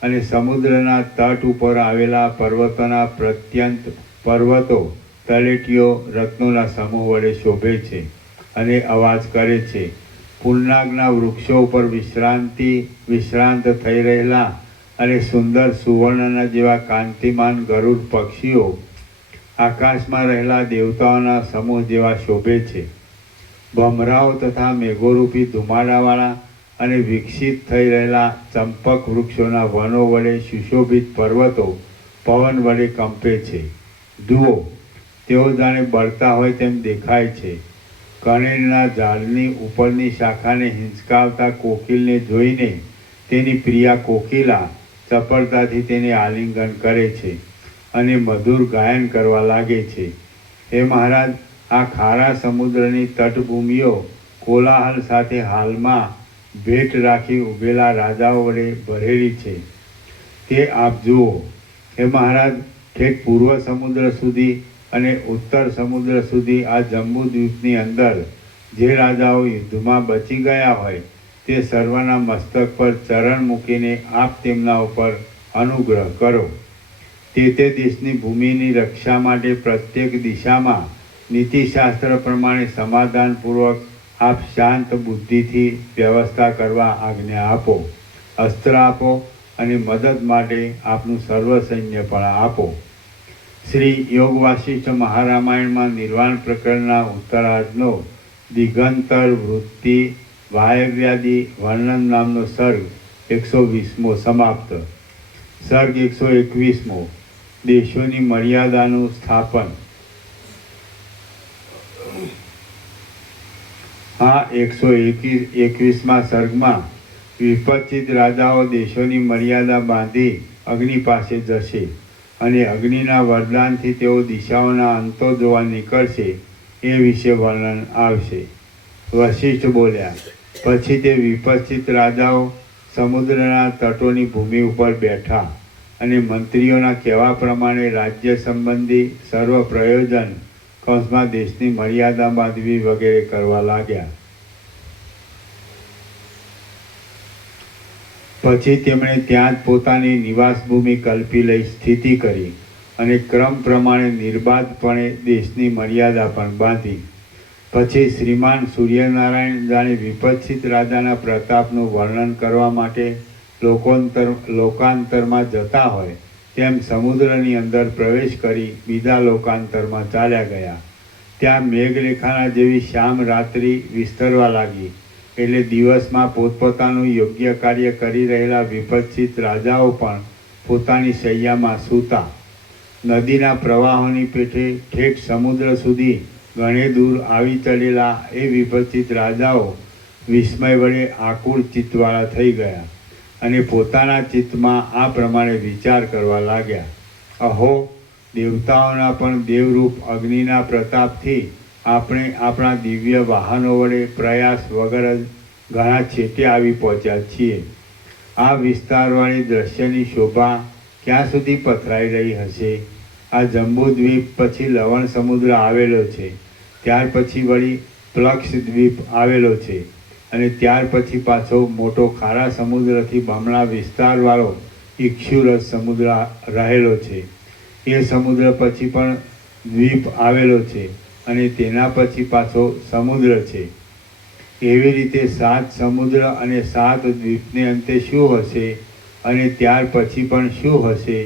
અને સમુદ્રના તટ ઉપર આવેલા પર્વતોના પ્રત્યંત પર્વતો તળેટીઓ રત્નોના સમૂહ વડે શોભે છે અને અવાજ કરે છે. પુન્નાગના વૃક્ષો ઉપર વિશ્રાંત થઈ રહેલા અને સુંદર સુવર્ણના જેવા કાંતિમાન ગરુડ પક્ષીઓ આકાશમાં રહેલા દેવતાઓના સમૂહ જેવા શોભે છે. ભમરાઓ તથા મેઘોરૂપી ધુમાડાવાળા અને વિકસિત થઈ રહેલા ચંપક વૃક્ષોના વનો વડે સુશોભિત પર્વતો પવન વડે કંપે છે. જુઓ, તેઓ જાણે બળતા હોય તેમ દેખાય છે. કણેરના ઝાડની ઉપરની શાખાને હિંચકાવતા કોકિલને જોઈને તેની પ્રિયા કોકિલા ચપળતાથી તેને આલિંગન કરે છે અને મધુર ગાયન કરવા લાગે છે. હે મહારાજ, આ ખારા સમુદ્રની તટભૂમિઓ કોલાહલ સાથે હાલમાં ભેટ રાખી ઊભેલા રાજાઓ વડે ભરેલી છે. તે આપ જુઓ. હે મહારાજ, ઠેઠ પૂર્વ સમુદ્ર સુધી અને ઉત્તર સમુદ્ર સુધી આ જંબુદ્વીપની અંદર જે રાજાઓ યુદ્ધમાં બચી ગયા હોય તે સર્વના મસ્તક પર ચરણ મૂકીને આપ તેમના ઉપર અનુગ્રહ કરો. તે દેશની ભૂમિની રક્ષા માટે પ્રત્યેક દિશામાં નીતિશાસ્ત્ર પ્રમાણે સમાધાનપૂર્વક આપ શાંત બુદ્ધિથી વ્યવસ્થા કરવા આજ્ઞા આપો. અસ્ત્ર આપો અને મદદ માટે આપનું સર્વ સૈન્ય પણ આપો. શ્રી યોગ વાસિષ્ઠ મહારામાયણમાં નિર્વાણ પ્રકરણના ઉત્તરાર્ધનો દિગંતર વૃત્તિ વાયવ્યાદિ વર્ણન નામનો સર્ગ 120મો સમાપ્ત. સર્ગ 121મો દેશોની મર્યાદાનું સ્થાપન. આ 121મા સર્ગમાં વિપચિત રાજાઓ દેશોની મર્યાદા બાંધી અગ્નિ પાસે જશે અને અગ્નિના વરદાનથી તેઓ દિશાઓના અંતો જોવા નીકળશે એ વિશે વર્ણન આવશે. વશિષ્ઠ બોલ્યા, પછી તે વિપચિત રાજાઓ સમુદ્રના તટોની ભૂમિ ઉપર બેઠા અને મંત્રીઓના કહેવા પ્રમાણે રાજ્ય સંબંધી સર્વ પ્રયોજન કૌંસમાં દેશની મર્યાદા બાંધવી વગેરે કરવા લાગ્યા. પછી તેમણે ત્યાં જ પોતાની નિવાસ ભૂમિ કલ્પી લઈ સ્થિતિ કરી અને ક્રમ પ્રમાણે નિર્બાધપણે દેશની મર્યાદા પણ બાંધી. પછી શ્રીમાન સૂર્યનારાયણ જાણે વિપચિત રાજાના પ્રતાપનું વર્ણન કરવા માટે લોકાંતરમાં જતા હોય તેમ સમુદ્રની અંદર પ્રવેશ કરી બીજા લોકાંતરમાં ચાલ્યા ગયા. ત્યાં મેઘરેખાના જેવી શ્યામ રાત્રિ વિસ્તરવા લાગી. એટલે દિવસમાં પોતપોતાનું યોગ્ય કાર્ય કરી રહેલા વિપચિત રાજાઓ પણ પોતાની શૈયામાં સૂતા. નદીના પ્રવાહોની પેઠે ઠેઠ સમુદ્ર સુધી ઘણે દૂર આવી ચડેલા એ વિપચિત રાજાઓ વિસ્મય વડે આકુળ ચિત્તવાળા થઈ ગયા અને પોતાના ચિત્તમાં આ પ્રમાણે વિચાર કરવા લાગ્યા. અહો, દેવતાઓના પણ દેવરૂપ અગ્નિના પ્રતાપથી આપણે આપણા દિવ્ય વાહનો વડે પ્રયાસ વગર જ ઘણા છેટે આવી પહોંચ્યા છીએ. આ વિસ્તારવાળી દ્રશ્યની શોભા ક્યાં સુધી પથરાઈ રહી હશે? આ જંબુદ્વીપ પછી લવણ સમુદ્ર આવેલો છે, ત્યાર પછી વળી પ્લક્ષ દ્વીપ આવેલો છે અને ત્યાર પછી પાછો મોટો ખારા સમુદ્રથી બમણા વિસ્તારવાળો ઇક્ષુરસ સમુદ્ર રહેલો છે. એ સમુદ્ર પછી પણ દ્વીપ આવેલો છે અને તેના પછી પાછો સમુદ્ર છે. એવી રીતે 7 સમુદ્ર અને 7 દ્વીપને અંતે શું હશે અને ત્યાર પછી પણ શું હશે?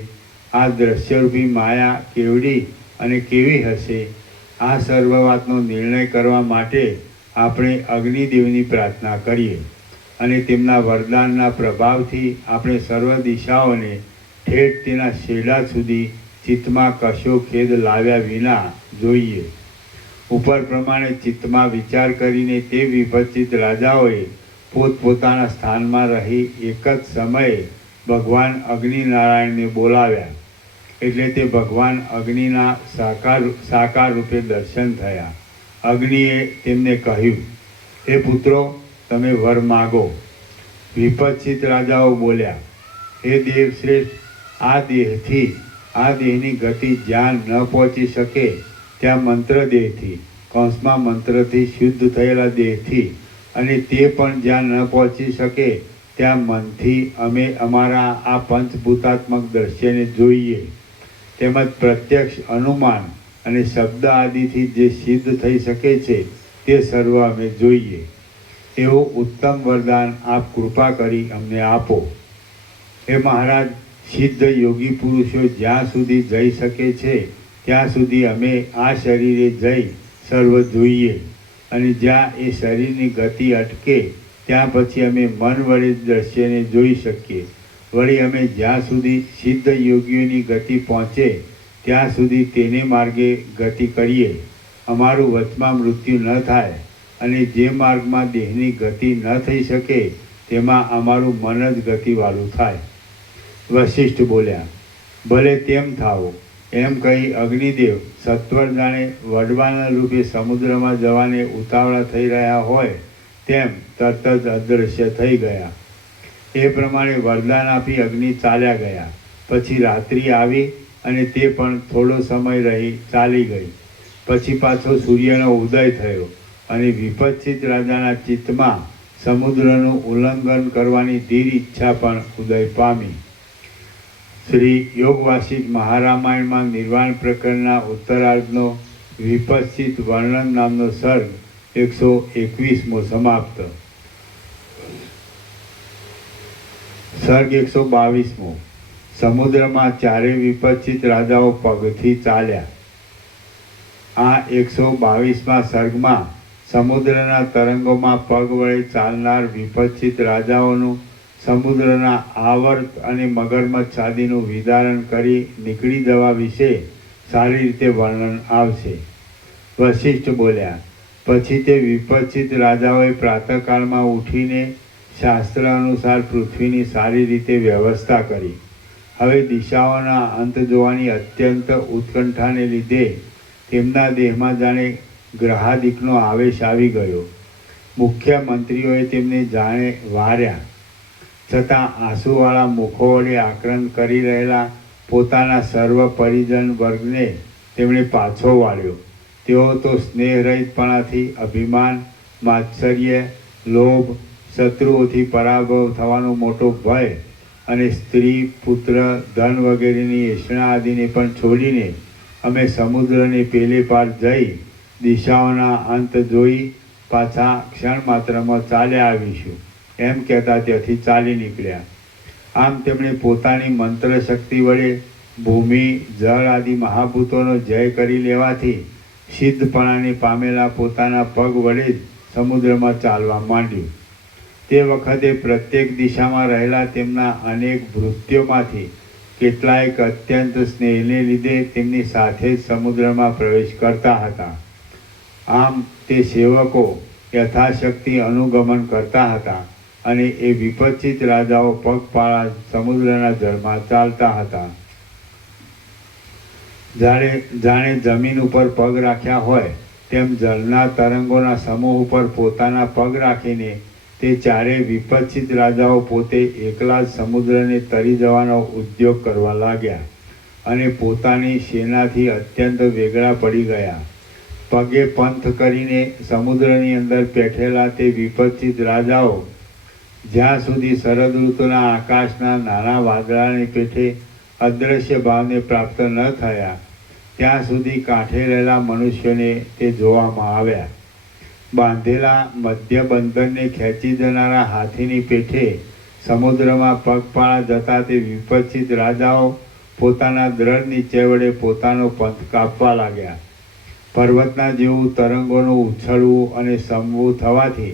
આ દ્રશ્યરૂપી માયા કેવડી અને કેવી હશે? આ સર્વ વાતનો નિર્ણય કરવા માટે આપણે અગ્નિદેવની પ્રાર્થના કરીએ. અને તેમના વરદાનના પ્રભાવથી આપણે સર્વ દિશાઓને ઠેઠ તેના છેડા સુધી ચિત્તમાં કશો ખેદ લાવ્યા વિના જોઈએ. ઉપર પ્રમાણે ચિત્તમાં વિચાર કરીને તે વિભજિત રાજાઓએ પોતપોતાના સ્થાનમાં રહી એક જ સમયે ભગવાન અગ્નિનારાયણને બોલાવ્યા. એટલે તે ભગવાન અગ્નિના સાકાર રૂપે દર્શન થયા. અગ્નિએ તેમને કહ્યું, હે પુત્રો, તમે વર માગો. વિપક્ષિત રાજાઓ બોલ્યા, હે દેવશ્રેષ્ઠ, આ દેહની ગતિ જ્યાં ન પહોંચી શકે ત્યાં મંત્રદેહથી, કૌંસમાં મંત્રથી શુદ્ધ થયેલા દેહથી, અને તે પણ જ્યાં ન પહોંચી શકે ત્યાં મનથી અમે અમારા આ પંચભૂતાત્મક દ્રશ્યને જોઈએ. તેમજ પ્રત્યક્ષ અનુમાન અને શબ્દ આદિથી જે સિદ્ધ થઈ શકે છે તે સર્વ અમે જોઈએ. એવું ઉત્તમ વરદાન આપ કૃપા કરી અમને આપો. હે મહારાજ, સિદ્ધ યોગી પુરુષો જ્યાં સુધી જઈ શકે છે ત્યાં સુધી અમે આ શરીરે જઈ સર્વ જોઈએ, અને જ્યાં એ શરીરની ગતિ અટકે ત્યાં પછી અમે મન વડે દ્રશ્યને જોઈ શકીએ. વળી અમે જ્યાં સુધી સિદ્ધ યોગીઓની ગતિ પહોંચે ત્યાં સુધી તેને માર્ગે ગતિ કરીએ. અમારું વચમાં મૃત્યુ ન થાય, અને જે માર્ગમાં દેહની ગતિ ન થઈ શકે તેમાં અમારું મન જ ગતિવાળું થાય. વશિષ્ઠ બોલ્યા, ભલે તેમ થાઓ. એમ કહી અગ્નિદેવ સત્વર જાણે વડવાના રૂપે સમુદ્રમાં જવાને ઉતાવળા થઈ રહ્યા હોય તેમ તરત જ અદૃશ્ય થઈ ગયા. એ પ્રમાણે વરદાન આપી અગ્નિ ચાલ્યા ગયા. પછી રાત્રિ આવી અને તે પણ થોડો સમય રહી ચાલી ગઈ. પછી પાછો સૂર્યનો ઉદય થયો અને વિપક્ષિત રાજાના ચિત્તમાં સમુદ્રનું ઉલ્લંઘન કરવાની ધીર ઈચ્છા પણ ઉદય પામી. શ્રી યોગ વાસિષ્ઠ મહારામાયણમાં નિર્વાણ પ્રકરણના ઉત્તરાર્ધનો વિપક્ષિત વર્ણન નામનો સર્ગ 121મો સમાપ્ત. સર્ગ 122મો. સમુદ્રમાં ચારે વિપક્ષિત રાજાઓ પગથી ચાલ્યા. આ 122મા સર્ગમાં સમુદ્રના તરંગોમાં પગ વડે ચાલનાર વિપક્ષિત રાજાઓનું સમુદ્રના આવર્ત અને મગરમચ્છ આદિનું વિદારણ કરી નીકળી જવા વિશે સારી રીતે વર્ણન આવશે. વશિષ્ઠ બોલ્યા, પછી તે વિપક્ષિત રાજાઓએ પ્રાતઃકાળમાં ઉઠીને શાસ્ત્ર અનુસાર પૃથ્વીની સારી રીતે વ્યવસ્થા કરી. હવે દિશાઓના અંત જોવાની અત્યંત ઉત્કંઠાને લીધે તેમના દેહમાં જાણે ગ્રહાદિકનો આવેશ આવી ગયો. મુખ્ય મંત્રીઓએ તેમને જાણે વાર્યા, છતાં આંસુવાળા મુખો વડે આક્રંદ કરી રહેલા પોતાના સર્વ પરિજન વર્ગને તેમણે પાછો વાળ્યો. તેઓ તો સ્નેહરહિતપણાથી અભિમાન, માત્સર્ય, લોભ, શત્રુઓથી પરાભવ થવાનો મોટો ભય અને સ્ત્રી, પુત્ર, ધન વગેરેની એષણા આદિને પણ છોડીને અમે સમુદ્રને પેલે પાર જઈ દિશાઓના અંત જોઈ પાછા ક્ષણ માત્રમાં ચાલ્યા આવીશું એમ કહેતા ત્યાંથી ચાલી નીકળ્યા. આમ તેમણે પોતાની મંત્ર શક્તિ વડે ભૂમિ, જળ આદિ મહાભૂતોનો જય કરી લેવાથી સિદ્ધપણાને પામેલા પોતાના પગ વડે જ સમુદ્રમાં ચાલવા માંડ્યું. તે વખતે પ્રત્યેક દિશામાં રહેલા તેમના અનેક ભૃત્યોમાંથી કેટલાયક અત્યંત સ્નેહને લીધે તેમની સાથે જ સમુદ્રમાં પ્રવેશ કરતા હતા. આમ તે સેવકો યથાશક્તિ અનુગમન કરતા હતા, અને એ વિપક્ષિત રાજાઓ પગપાળા સમુદ્રના જળમાં ચાલતા હતા. જાણે જમીન ઉપર પગ રાખ્યા હોય તેમ જળના તરંગોના સમૂહ ઉપર પોતાના પગ રાખીને તે ચારેય વિપક્ષિત રાજાઓ પોતે એકલા જ સમુદ્રને તરી જવાનો ઉદ્યોગ કરવા લાગ્યા, અને પોતાની સેનાથી અત્યંત વેગળા પડી ગયા. પગે પંથ કરીને સમુદ્રની અંદર બેઠેલા તે વિપક્ષિત રાજાઓ જ્યાં સુધી શરદ ઋતુના આકાશના નાના વાદળાની પેઠે અદૃશ્ય ભાવને પ્રાપ્ત ન થયા ત્યાં સુધી કાંઠે રહેલા મનુષ્યોને તે જોવામાં આવ્યા. બાંધેલા મધ્ય બંધનને ખેંચી જનારા હાથીની પેઠે સમુદ્રમાં પગપાળા જતા તે વિપક્ષિત રાજાઓ પોતાના દ્રઢ નીચે વડે પોતાનો પંથ કાપવા લાગ્યા. પર્વતના જેવું તરંગોનું ઉછળવું અને સમવું થવાથી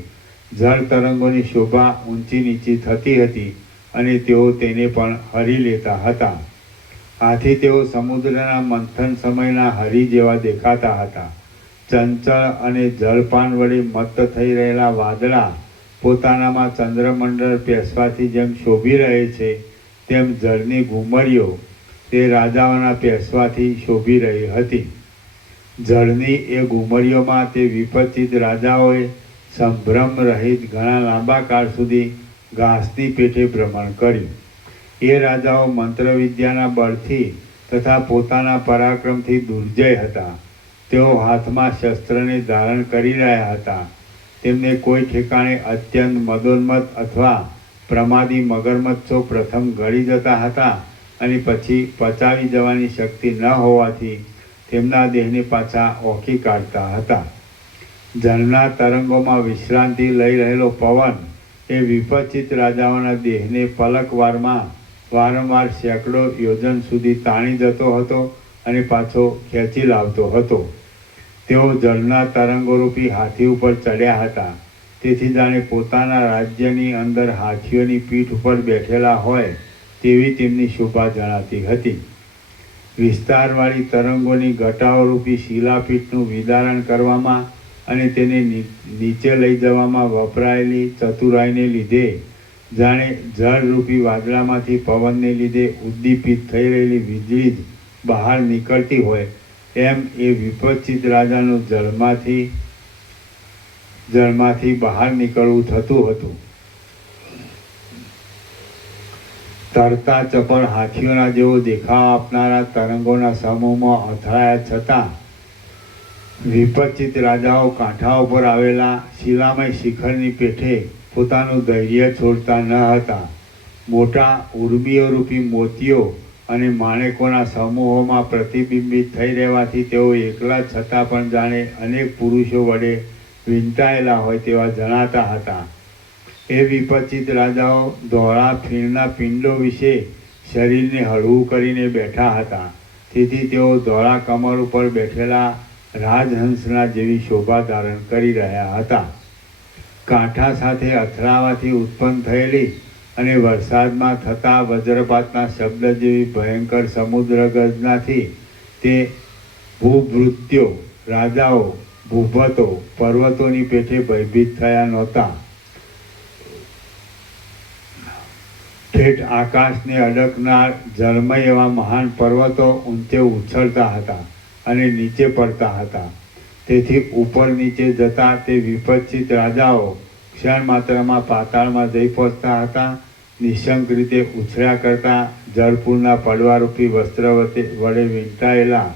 જળ તરંગોની શોભા ઊંચી નીચી થતી હતી અને તેઓ તેને પણ હરી લેતા હતા. આથી તેઓ સમુદ્રના મંથન સમયના હરી જેવા દેખાતા હતા. ચંચળ અને જળપાન વડે મત્ત થઈ રહેલા વાદળા પોતાનામાં ચંદ્રમંડળ પેસવાથી જેમ શોભી રહે છે, તેમ જળની ઘુમરીઓ તે રાજાઓના પેસવાથી શોભી રહી હતી. જળની એ ઘુમરીઓમાં તે વિપચિત રાજાઓએ સંભ્રમ રહિત ઘણા લાંબા કાળ સુધી ઘાસની પેઠે ભ્રમણ કર્યું. એ રાજાઓ મંત્રવિદ્યાના બળથી તથા પોતાના પરાક્રમથી દુર્જય હતા. તેઓ હાથમાં શસ્ત્રને ધારણ કરી રહ્યા હતા. તેમને કોઈ ઠેકાણે અત્યંત મદોન્મત્ત અથવા પ્રમાદી મગરમચ્છો પ્રથમ ગળી જતા હતા અને પછી પચાવી જવાની શક્તિ ન હોવાથી તેમના દેહને પાછા ઓખી કાઢતા હતા. જળના તરંગોમાં વિશ્રાંતિ લઈ રહેલો પવન એ વિપચિત રાજાઓના દેહને પલકવારમાં વારંવાર સેંકડો યોજન સુધી તાણી જતો હતો અને પાછો ખેંચી લાવતો હતો. તેઓ જળના તરંગોરૂપી હાથી ઉપર ચડ્યા હતા. તેથી જાણે પોતાના રાજ્યની અંદર હાથીઓની પીઠ ઉપર બેઠેલા હોય તેવી તેમની શોભા જણાતી હતી. વિસ્તારવાળી તરંગોની ઘટાઓરૂપી શિલાપીઠનું વિદારણ કરવામાં અને તેને નીચે લઈ જવામાં વપરાયેલી ચતુરાઈને લીધે જાણે જળરૂપી વાદળામાંથી પવનને લીધે ઉદ્દીપિત થઈ રહેલી વીજળી જ બહાર નીકળતી હોય, એમ એ વિપચિત રાજાનું જળમાંથી બહાર નીકળવું થતું હતું. તરતા ચપળ હાથીઓના જેવો દેખાવ આપનારા તરંગોના સમૂહમાં અથડાયા છતાં વિપચિત રાજાઓ કાંઠા ઉપર આવેલા શિલામય શિખરની પેઠે પોતાનું ધૈર્ય છોડતા ન હતા. મોટા ઉર્મિઓરૂપી મોતીઓ અને માણેકોના સમૂહોમાં પ્રતિબિંબિત થઈ રહેવાથી તેઓ એકલા છતાં પણ જાણે અનેક પુરુષો વડે વીંટાયેલા હોય તેવા જણાતા હતા. એ વિપચિત રાજાઓ ધોળા ફીણના પિંડો વિશે શરીરને હળવું કરીને બેઠા હતા. તેથી તેઓ ધોળા કમર ઉપર બેઠેલા રાજહંસના જેવી શોભા ધારણ કરી રહ્યા હતા. કાંઠા સાથે અથડાવાથી ઉત્પન્ન થયેલી અને વરસાદમાં થતા વજ્રપાતના શબ્દ જેવી ભયંકર સમુદ્ર ગર્જનાથી તે ભૂભૃત્યો રાજાઓ ભૂભતો પર્વતોની પેઠે ભયભીત થયા નહોતા. ઠેઠ આકાશને અડકનાર જળમય એવા મહાન પર્વતો ઊંચે ઉછળતા હતા અને નીચે પડતા હતા. તેથી ઉપર નીચે જતા તે વિપચિત રાજાઓ ક્ષણ માત્રમાં પાતાળમાં જઈ પહોંચતા હતા. નિશંક રીતે ઉછળ્યા કરતા જળપૂરના પડવારૂપી વસ્ત્ર વડે વીંટાયેલા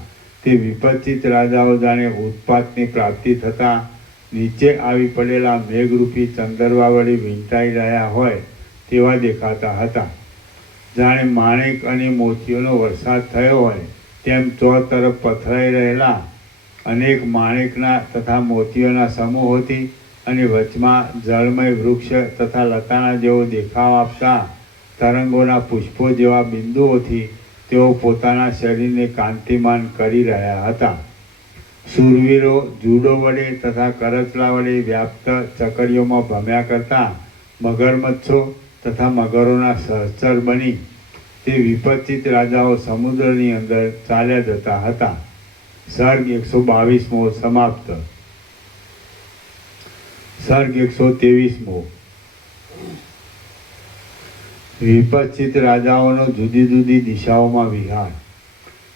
તે વિપચિત રાજાઓ જાણે ઉત્પાતની પ્રાપ્તિ થતાં નીચે આવી પડેલા મેઘરૂપી ચંદરવા વડે વીંટાઈ રહ્યા હોય તેવા દેખાતા હતા. જાણે માણેક અને મોતીઓનો વરસાદ થયો હોય તેમ ચો તરફ પથરાઈ રહેલા અનેક માણેકના તથા મોતીઓના સમૂહોથી અને વચમાં જળમય વૃક્ષ તથા લતાના જેવો દેખાવ આપતા તરંગોના પુષ્પો જેવા બિંદુઓથી તેઓ પોતાના શરીરને કાંતિમાન કરી રહ્યા હતા. શૂરવીરો જુડો વડે તથા કરચલા વડે વ્યાપ્ત ચકડીઓમાં ભમ્યા કરતા મગરમચ્છો તથા મગરોના સહચર બની તે વિપચિત રાજાઓ સમુદ્રની અંદર ચાલ્યા જતા હતા. સર્ગ 122મો સમાપ્ત. સર્ગ 123મો. વિપચિત રાજાઓનો જુદી જુદી દિશાઓમાં વિહાર.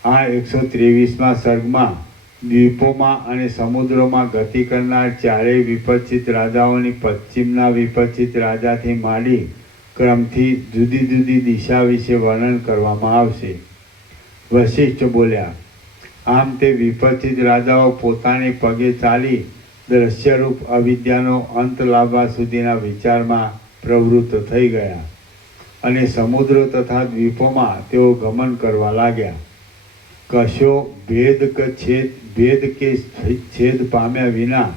આ 123મા સર્ગમાં દ્વીપોમાં અને સમુદ્રોમાં ગતિ કરનાર ચારેય વિપચિત રાજાઓની પશ્ચિમના વિપચિત રાજાથી માંડી ક્રમથી જુદી જુદી દિશા વિશે વર્ણન કરવામાં આવશે. વશિષ્ઠ બોલ્યા, આમ તે વિપચિત રાજાઓ પોતાને પગે ચાલી દ્રશ્યરૂપ અવિદ્યાનો અંત લાવવા સુધીના વિચારમાં પ્રવૃત્ત થઈ ગયા અને સમુદ્ર તથા દ્વીપોમાં તેઓ ગમન કરવા લાગ્યા. કશો ભેદ કે છેદ પામ્યા વિના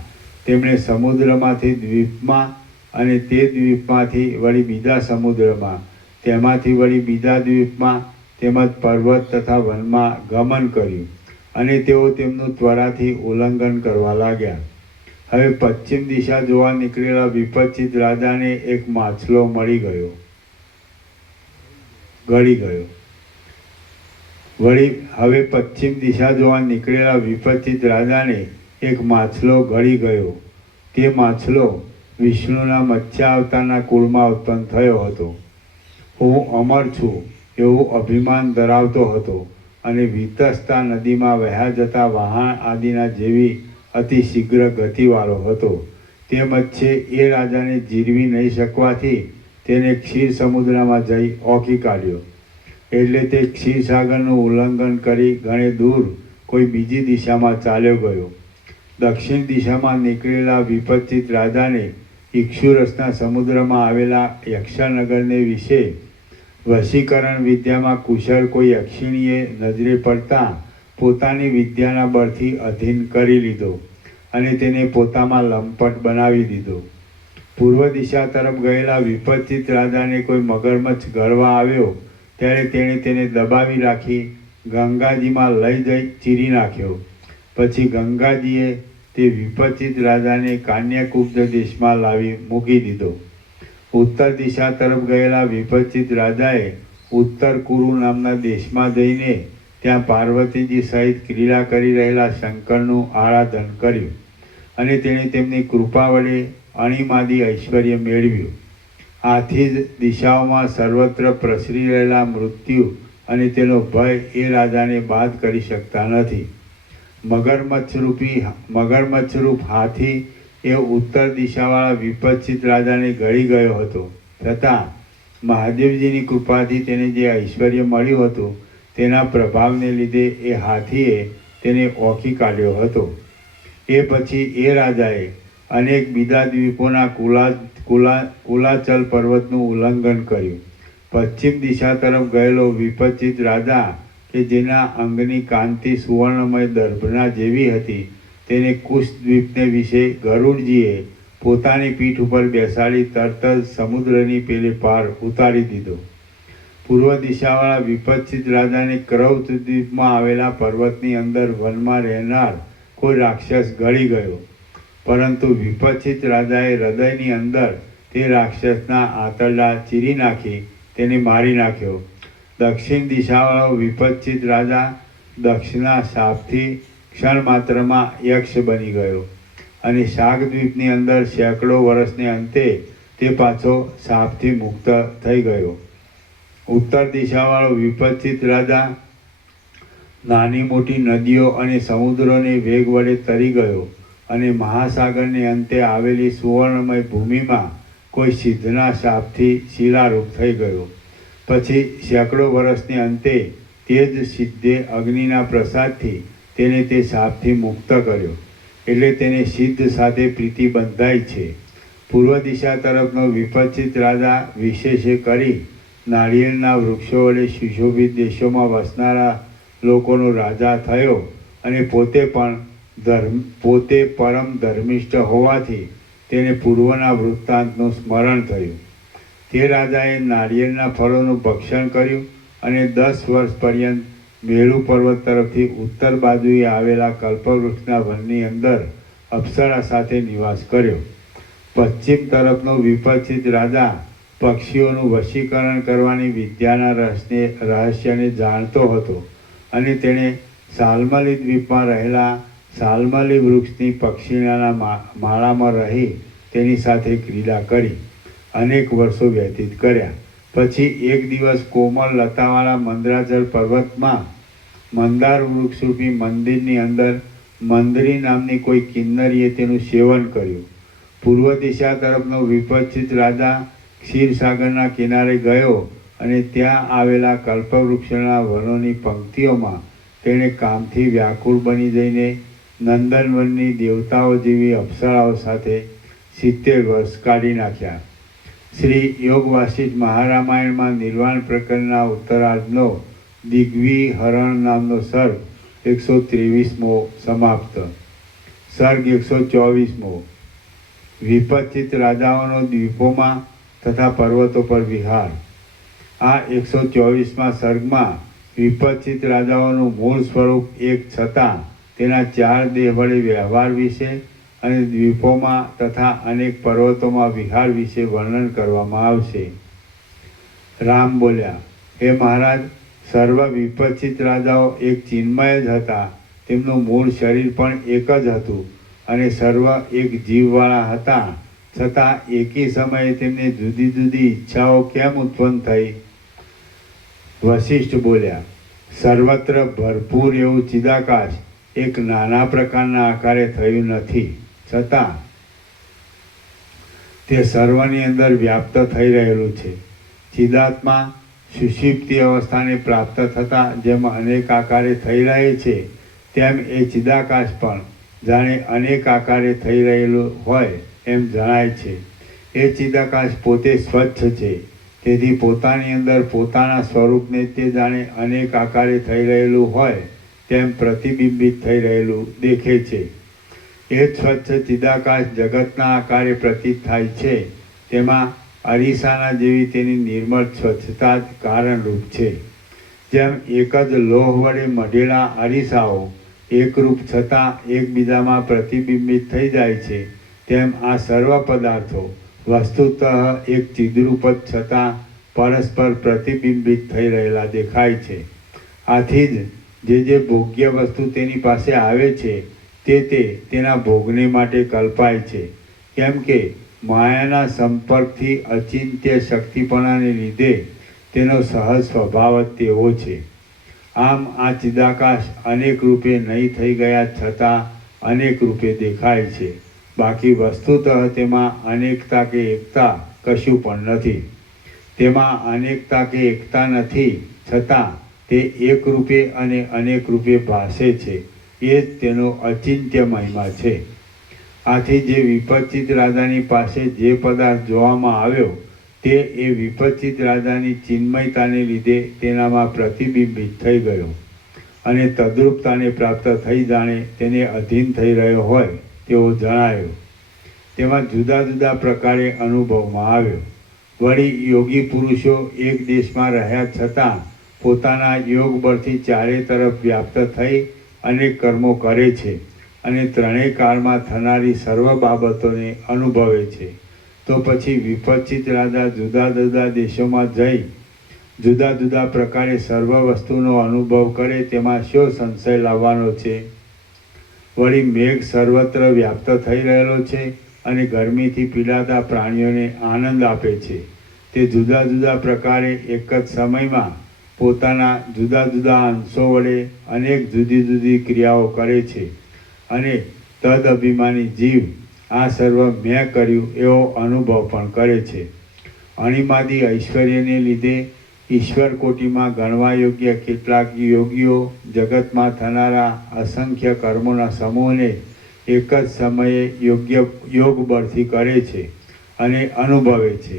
તેમણે સમુદ્રમાંથી દ્વીપમાં અને તે દ્વીપમાંથી વળી બીજા સમુદ્રમાં, તેમાંથી વળી બીજા દ્વીપમાં તેમજ પર્વત તથા વનમાં ગમન કર્યું અને તેઓ તેમનું ત્વરાથી ઉલ્લંઘન કરવા લાગ્યા. હવે પશ્ચિમ દિશા જોવા નીકળેલા વિપચિત રાજાને એક માછલો મળી ગયો, ગળી ગયો. વળી હવે પશ્ચિમ દિશા જોવા નીકળેલા વિપચિત રાજાને એક માછલો ગળી ગયો. તે માછલો વિષ્ણુના મત્સ્ય અવતારના કુળમાં ઉત્પન્ન થયો હતો. હું અમર છું એવું અભિમાન ધરાવતો હતો અને વિતસતા નદીમાં વહ્યા જતા વહાણ આદિના જેવી અતિ શીઘ્ર ગતિવાળો હતો. તે મત્સ્યે એ રાજાને જીરવી નહીં શકવાથી તેને ક્ષીર સમુદ્રમાં જઈ ઓકી કાઢ્યો. એટલે તે ક્ષીરસાગરનું ઉલ્લંઘન કરી ઘણે દૂર કોઈ બીજી દિશામાં ચાલ્યો ગયો. દક્ષિણ દિશામાં નીકળેલા વિપચિત રાજાને ઇક્ષુરસના સમુદ્રમાં આવેલા યક્ષનગરને વિશે વશીકરણ વિદ્યામાં કુશળ કોઈ યક્ષિણીએ નજરે પડતા પોતાની વિદ્યાના બળથી અધીન કરી લીધો અને તેને પોતામાં લંપટ બનાવી દીધો. પૂર્વ દિશા તરફ ગયેલા વિપચિત રાજાને કોઈ મગરમચ્છ ગળવા આવ્યો ત્યારે તેણે તેને દબાવી રાખી ગંગાજીમાં લઈ જઈ ચીરી નાખ્યો. પછી ગંગાજીએ તે વિપચિત રાજાને કાન્યાકુબ્જ દેશમાં લાવી મૂકી દીધો. ઉત્તર દિશા તરફ ગયેલા વિપચિત રાજાએ ઉત્તર કુરુ નામના દેશમાં જઈને ત્યાં પાર્વતીજી સહિત ક્રીડા કરી રહેલા શંકરનું આરાધન કર્યું અને તેણે તેમની કૃપા વડે અણિમાદી ઐશ્વર્ય મેળવ્યું. આથી જ દિશાઓમાં સર્વત્ર પ્રસરી રહેલા મૃત્યુ અને તેનો ભય એ રાજાને બાદ કરી શકતા નથી. મગરમચ્છરૂપ હાથી એ ઉત્તર દિશાવાળા વિપચિત રાજાને ગળી ગયો હતો. છતાં મહાદેવજીની કૃપાથી તેને જે ઐશ્વર્ય મળ્યું હતું તેના પ્રભાવને લીધે એ હાથીએ તેને ઓકી કાઢ્યો હતો. એ પછી એ રાજાએ અનેક બીજા દ્વીપોના કુલાચલ પર્વતનું ઉલ્લંઘન કર્યું. પશ્ચિમ દિશા તરફ ગયેલો વિપચિત રાજા કે જેના અંગની કાંતિ સુવર્ણમય દર્ભના જેવી હતી તેને કુશ દ્વીપને વિશે ગરુડજીએ પોતાની પીઠ ઉપર બેસાડી તરત જ સમુદ્રની પેલે પાર ઉતારી દીધો. પૂર્વ દિશાવાળા વિપચિત રાજાને ક્રૌત દ્વીપમાં આવેલા પર્વતની અંદર વનમાં રહેનાર કોઈ રાક્ષસ ગળી ગયો, પરંતુ વિપચિત રાજાએ હૃદયની અંદર તે રાક્ષસના આંતરડા ચીરી નાખી તેને મારી નાખ્યો. દક્ષિણ દિશાવાળો વિપચિત રાજા દક્ષના શાપથી ક્ષણ માત્રમાં યક્ષ બની ગયો અને શાકદ્વીપની અંદર સેંકડો વર્ષને અંતે તે પાછો શાપથી મુક્ત થઈ ગયો. ઉત્તર દિશાવાળો વિપચિત રાજા નાની મોટી નદીઓ અને સમુદ્રોને વેગ વડે તરી ગયો અને મહાસાગરને અંતે આવેલી સુવર્ણમય ભૂમિમાં કોઈ સિદ્ધના શાપથી શિલારૂપ થઈ ગયો. પછી સેંકડો વર્ષને અંતે તે જ સિદ્ધે અગ્નિના પ્રસાદથી તેને તે શાપથી મુક્ત કર્યો. એટલે તેને સિદ્ધ સાથે પ્રીતિ બંધાઈ છે. પૂર્વ દિશા તરફનો વિપચિત રાજા વિશેષે કરી નાળિયેરના વૃક્ષો વડે સુશોભિત દેશોમાં વસનારા લોકોનો રાજા થયો અને પોતે પરમ ધર્મિષ્ઠ હોવાથી તેને પૂર્વના વૃત્તાંતનું સ્મરણ થયું. તે રાજાએ નાળિયેરના ફળોનું ભક્ષણ કર્યું અને 10 વર્ષ પર્યંત મેરુ પર્વત તરફથી ઉત્તર બાજુએ આવેલા કલ્પવૃક્ષના વનની અંદર અપ્સરા સાથે નિવાસ કર્યો. પશ્ચિમ તરફનો વિપચિત રાજા પક્ષીઓનું વશીકરણ કરવાની વિદ્યાના રહસ્યને જાણતો હતો અને તેણે સાલમલી દ્વીપમાં રહેલા સાલમલી વૃક્ષની પક્ષીણાના માળામાં રહી તેની સાથે ક્રીડા કરી અનેક વર્ષો વ્યતીત કર્યા. પછી એક દિવસ કોમળ લતાવાળા મંદરાચલ પર્વતમાં મંદાર વૃક્ષરૂપી મંદિરની અંદર મંદરી નામની કોઈ કિન્નરીએ તેનું સેવન કર્યું. પૂર્વ દિશા તરફનો વિપચિત રાજા ક્ષીરસાગરના કિનારે ગયો અને ત્યાં આવેલા કલ્પવૃક્ષના વનોની પંક્તિઓમાં તેણે કામથી વ્યાકુળ બની જઈને નંદનવનની દેવતાઓ જેવી અપ્સરાઓ સાથે 70 વર્ષ કાઢી નાખ્યા. શ્રી યોગ વાસિષ્ઠ મહારામાયણમાં નિર્વાણ પ્રકરણના ઉત્તરાર્ધનો દિગ્વિહરણ નામનો સર્ગ 123મો સમાપ્ત. સર્ગ 124મો. વિપચિત રાજાઓનો દ્વીપોમાં તથા પર્વતો પર વિહાર. આ 124મા સર્ગમાં વિપચિત રાજાઓનું મૂળ સ્વરૂપ એક છતાં તેના 4 દેહ વડે વ્યવહાર વિશે અને દ્વીપોમાં તથા અનેક પર્વતોમાં વિહાર વિશે વર્ણન કરવામાં આવશે. રામ બોલ્યા, હે મહારાજ, સર્વ વિપચિત રાજાઓ એક ચિન્મય જ હતા. તેમનું મૂળ શરીર પણ એક જ હતું અને સર્વ એક જીવવાળા હતા. છતાં એકી સમયે તેમને જુદી જુદી ઈચ્છાઓ કેમ ઉત્પન્ન થઈ? વશિષ્ઠ બોલ્યા, સર્વત્ર ભરપૂર એવું ચિદાકાશ એક નાના પ્રકારના આકારે થયું નથી, છતાં તે સર્વની અંદર વ્યાપ્ત થઈ રહેલું છે. ચિદાત્મા સુષિપ્તિ અવસ્થાને પ્રાપ્ત થતાં જેમ અનેક આકારે થઈ રહે છે, તેમ એ ચિદાકાશ પણ જાણે અનેક આકારે થઈ રહેલું હોય એમ જણાય છે. એ ચિદાકાશ પોતે સ્વચ્છ છે, તેથી પોતાની અંદર પોતાના સ્વરૂપને તે જાણે અનેક આકારે થઈ રહેલું હોય તેમ પ્રતિબિંબિત થઈ રહેલું દેખે છે. એ સ્વચ્છ ચિદાકાશ જગતના આકારે પ્રતીત થાય છે. તેમાં અરીસાના જેવી તેની નિર્મળ સ્વચ્છતા જ કારણરૂપ છે. જેમ એક જ લોહ વડે મઢેલા અરીસાઓ એકરૂપ છતાં એકબીજામાં પ્રતિબિંબિત થઈ જાય છે, તેમ આ સર્વ પદાર્થો વસ્તુતઃ એક ચિદરૂપ જ છતાં પરસ્પર પ્રતિબિંબિત થઈ રહેલા દેખાય છે. આથી જ જે ભોગ્ય વસ્તુ તેની પાસે આવે છે તે તેના ભોગને માટે કલ્પાય છે. કેમ કે માયાના સંપર્કથી અચિંત્ય શક્તિપણાને લીધે તેનો સહજ સ્વભાવ જ તેવો છે. આમ આ ચિદાકાશ અનેક રૂપે નહીં થઈ ગયા છતાં અનેક રૂપે દેખાય છે. બાકી વસ્તુતઃ તેમાં અનેકતા કે એકતા કશું પણ નથી. તેમાં અનેકતા કે એકતા નથી, છતાં તે એક રૂપે અને અનેક રૂપે ભાસે છે. એ જ તેનો અચિંત્ય મહિમા છે. આથી જે વિપચિત રાજાની પાસે જે પદાર્થ જોવામાં આવ્યો તે એ વિપચિત રાજાની ચિન્મયતાને લીધે તેનામાં પ્રતિબિંબિત થઈ ગયો અને તદ્રુપતાને પ્રાપ્ત થઈ જાણે તેને અધીન થઈ રહ્યો હોય તેવો જણાયો. તેમાં જુદા જુદા પ્રકારે અનુભવમાં આવ્યો. વળી યોગી પુરુષો એક દેશમાં રહ્યા છતાં પોતાના યોગ બળથી ચારે તરફ વ્યાપ્ત થઈ અનેક કર્મો કરે છે અને ત્રણેય કાળમાં થનારી સર્વ બાબતોને અનુભવે છે. તો પછી વિપચિત રાજા જુદા જુદા દેશોમાં જઈ જુદા જુદા પ્રકારે સર્વ વસ્તુનો અનુભવ કરે તેમાં શો સંશય લાવવાનો છે? વળી મેઘ સર્વત્ર વ્યાપ્ત થઈ રહેલો છે અને ગરમીથી પીડાતા પ્રાણીઓને આનંદ આપે છે. તે જુદા જુદા પ્રકારે એક જ સમયમાં પોતાના જુદા જુદા અંશો વડે અનેક જુદી જુદી ક્રિયાઓ કરે છે અને તદ અભિમાની જીવ આ સર્વ મેં કર્યું એવો અનુભવ પણ કરે છે. અણિમાદી ઐશ્વર્યને લીધે ઈશ્વર કોટીમાં ગણવા યોગ્ય કેટલાક યોગીઓ જગતમાં થનારા અસંખ્ય કર્મોના સમૂહને એક જ સમયે યોગ બળથી કરે છે અને અનુભવે છે.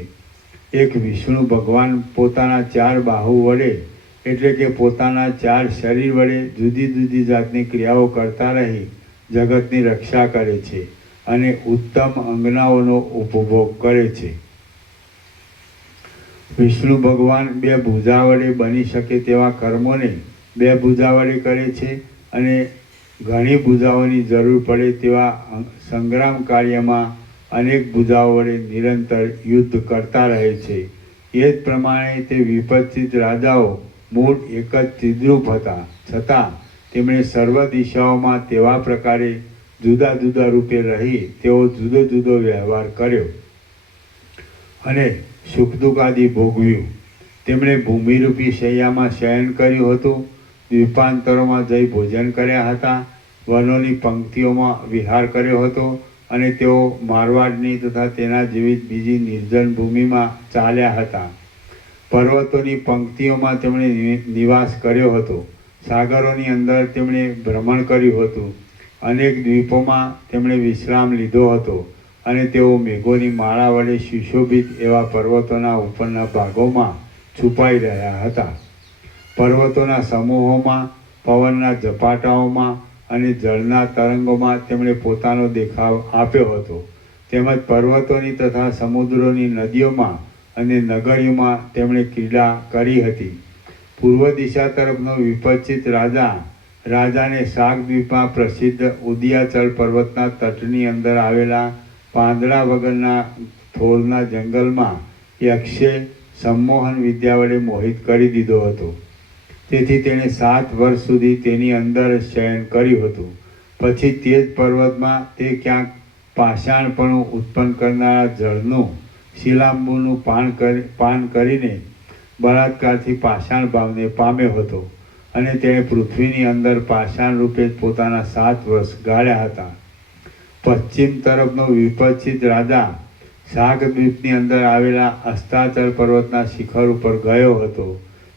એક વિષ્ણુ ભગવાન પોતાના 4 બાહુ વડે એટલે કે પોતાના 4 શરીર વડે જુદી જુદી જાતની ક્રિયાઓ કરતા રહી જગતની રક્ષા કરે છે અને ઉત્તમ અંગનાઓનો ઉપભોગ કરે છે. વિષ્ણુ ભગવાન 2 ભુજા વડે બની શકે તેવા કર્મોને 2 ભુજા વડે કરે છે અને ઘણી ભુજાઓની જરૂર પડે તેવા સંગ્રામ કાર્યમાં અનેક ભુજાઓ વડે નિરંતર યુદ્ધ કરતા રહે છે. એ જ પ્રમાણે તે વિપચિત રાજાઓ મૂળ એક જ ચિદ્રૂપ હતા, છતાં તેમણે સર્વ દિશાઓમાં તેવા પ્રકારે જુદા જુદા રૂપે રહી તેઓ જુદો જુદો વ્યવહાર કર્યો અને સુખ દુઃખ આદિ ભોગવ્યું. તેમણે ભૂમિરૂપી શૈયામાં શયન કર્યું હતું, દ્વીપાંતરોમાં જઈ ભોજન કર્યા હતા, વનોની પંક્તિઓમાં વિહાર કર્યો હતો અને તેઓ મારવાડની તથા તેના જેવી બીજી નિર્જન ભૂમિમાં ચાલ્યા હતા. પર્વતોની પંક્તિઓમાં તેમણે નિવાસ કર્યો હતો. સાગરોની અંદર તેમણે ભ્રમણ કર્યું હતું. અનેક દ્વીપોમાં તેમણે વિશ્રામ લીધો હતો અને તેઓ મેઘોની માળા વડે સુશોભિત એવા પર્વતોના ઉપરના ભાગોમાં છુપાઈ રહ્યા હતા. પર્વતોના સમૂહોમાં, પવનના ઝપાટાઓમાં અને જળના તરંગોમાં તેમણે પોતાનો દેખાવ આપ્યો હતો. તેમજ પર્વતોની તથા સમુદ્રોની નદીઓમાં અને નગરીઓમાં તેમણે ક્રીડા કરી હતી. પૂર્વ દિશા તરફનો વિપચિત રાજા રાજાને શાકદ્વીપમાં પ્રસિદ્ધ ઉદયાચલ પર્વતના તટની અંદર આવેલા પાંદડા વગરના થોરના જંગલમાં યક્ષે સંમોહન વિદ્યા વડે મોહિત કરી દીધો હતો. તેથી તેણે 7 વર્ષ સુધી તેની અંદર શયન કર્યું હતું. પછી તે જ પર્વતમાં તે ક્યાંક પાષાણપણું ઉત્પન્ન કરનારા જળનું શિલાંબુનું પાન કરીને બળાત્કારથી પાષાણ ભાવને પામ્યો હતો અને તેણે પૃથ્વીની અંદર પાષાણ રૂપે પોતાના 7 વર્ષ ગાળ્યા હતા. પશ્ચિમ તરફનો વિપક્ષિત રાજા શાકદ્વીપની અંદર આવેલા અસ્તાચલ પર્વતના શિખર ઉપર ગયો હતો.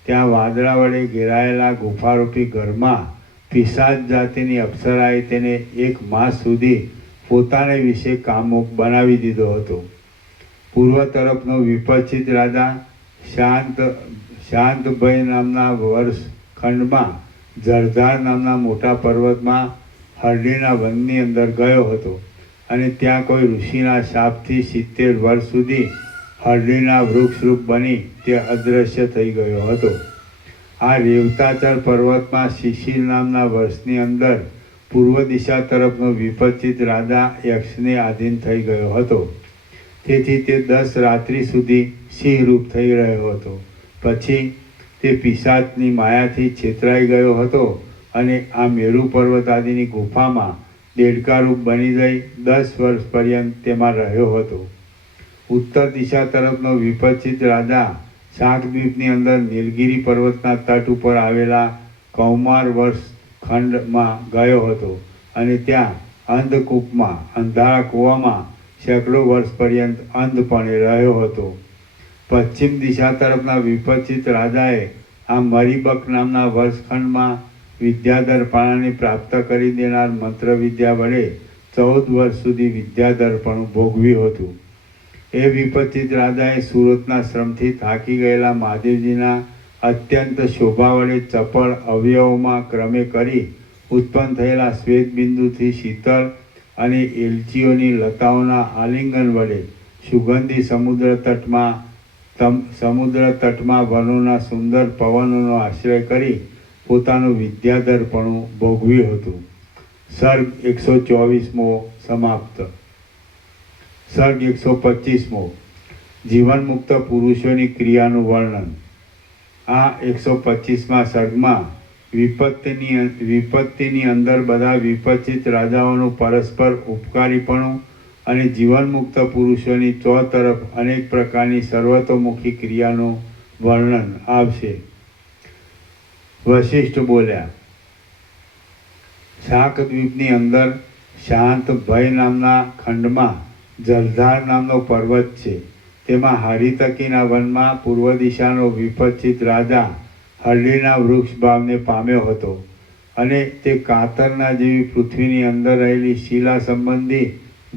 ત્યાં વાદળા વડે ઘેરાયેલા ગુફારૂપી ઘરમાં પિશાચ જાતિની અપ્સરાએ તેને 1 માસ સુધી પોતાને વિશે કામુક બનાવી દીધો હતો. પૂર્વ તરફનો વિપક્ષિત રાજા શાંતભય નામના વર્ષખંડમાં જળધાર નામના મોટા પર્વતમાં હરડીના વનની અંદર ગયો હતો અને ત્યાં કોઈ ઋષિના શાપથી 70 વર્ષ સુધી હરડીના વૃક્ષરૂપ બની તે અદૃશ્ય થઈ ગયો હતો. આ રેવતાચલ પર્વતમાં શિશિર નામના વર્ષની અંદર પૂર્વ દિશા તરફનો વિપક્ષિત રાજા યક્ષને આધીન થઈ ગયો હતો. તેથી તે 10 રાત્રિ સુધી સિંહરૂપ થઈ રહ્યો હતો. પછી તે પિશાચની માયાથી છેતરાઈ ગયો હતો અને આ મેરુ પર્વત આદિની ગુફામાં દેડકારૂપ બની જઈ 10 વર્ષ પર્યંત તેમાં રહ્યો હતો. ઉત્તર દિશા તરફનો વિપક્ષિત રાજા શાકદ્વીપની અંદર નીલગિરી પર્વતના તટ ઉપર આવેલા કૌમાર વર્ષ ખંડમાં ગયો હતો અને ત્યાં અંધકૂપમાં અંધારા કૂવામાં સેંકડો વર્ષ પર્યંત અંધપણે રહ્યો હતો. પશ્ચિમ દિશા તરફના વિપક્ષિત રાજાએ આ મરીબક નામના વર્ષખંડમાં વિદ્યાધરપણાને પ્રાપ્ત કરી દેનાર મંત્ર વિદ્યા વડે 14 વર્ષ સુધી વિદ્યાધરપણું ભોગવ્યું હતું. એ વિપક્ષિત રાજાએ સુરતના શ્રમથી થાકી ગયેલા મહાદેવજીના અત્યંત શોભા વડે ચપળ અવયવોમાં ક્રમે કરી ઉત્પન્ન થયેલા શ્વેતબિંદુથી શીતળ અને એલચીઓની લતાઓના આલિંગન વડે સુગંધી સમુદ્ર તટમાં વનોના સુંદર પવનોનો આશ્રય કરી પોતાનું વિદ્યાધરપણું ભોગવ્યું હતું. સર્ગ 124મો સમાપ્ત. સર્ગ 125મો જીવનમુક્ત પુરુષોની ક્રિયાનું વર્ણન. આ 125મા સર્ગમાં વિપત્તિની અંદર બધા વિપક્ષિત રાજાઓનું પરસ્પર ઉપકારીપણું અને જીવનમુક્ત પુરુષોની ચોતરફ અનેક પ્રકારની સર્વતોમુખી ક્રિયાનું વર્ણન આવશે. વશિષ્ઠ બોલ્યા, શાકદ્વીપની અંદર શાંત ભય નામના ખંડમાં જલધાર નામનો પર્વત છે. તેમાં હરિતકીના વનમાં પૂર્વ દિશાનો વિપક્ષિત રાજા હરડીના વૃક્ષ ભાવને પામ્યો હતો અને તે કાતરના જેવી પૃથ્વીની અંદર રહેલી શિલા સંબંધી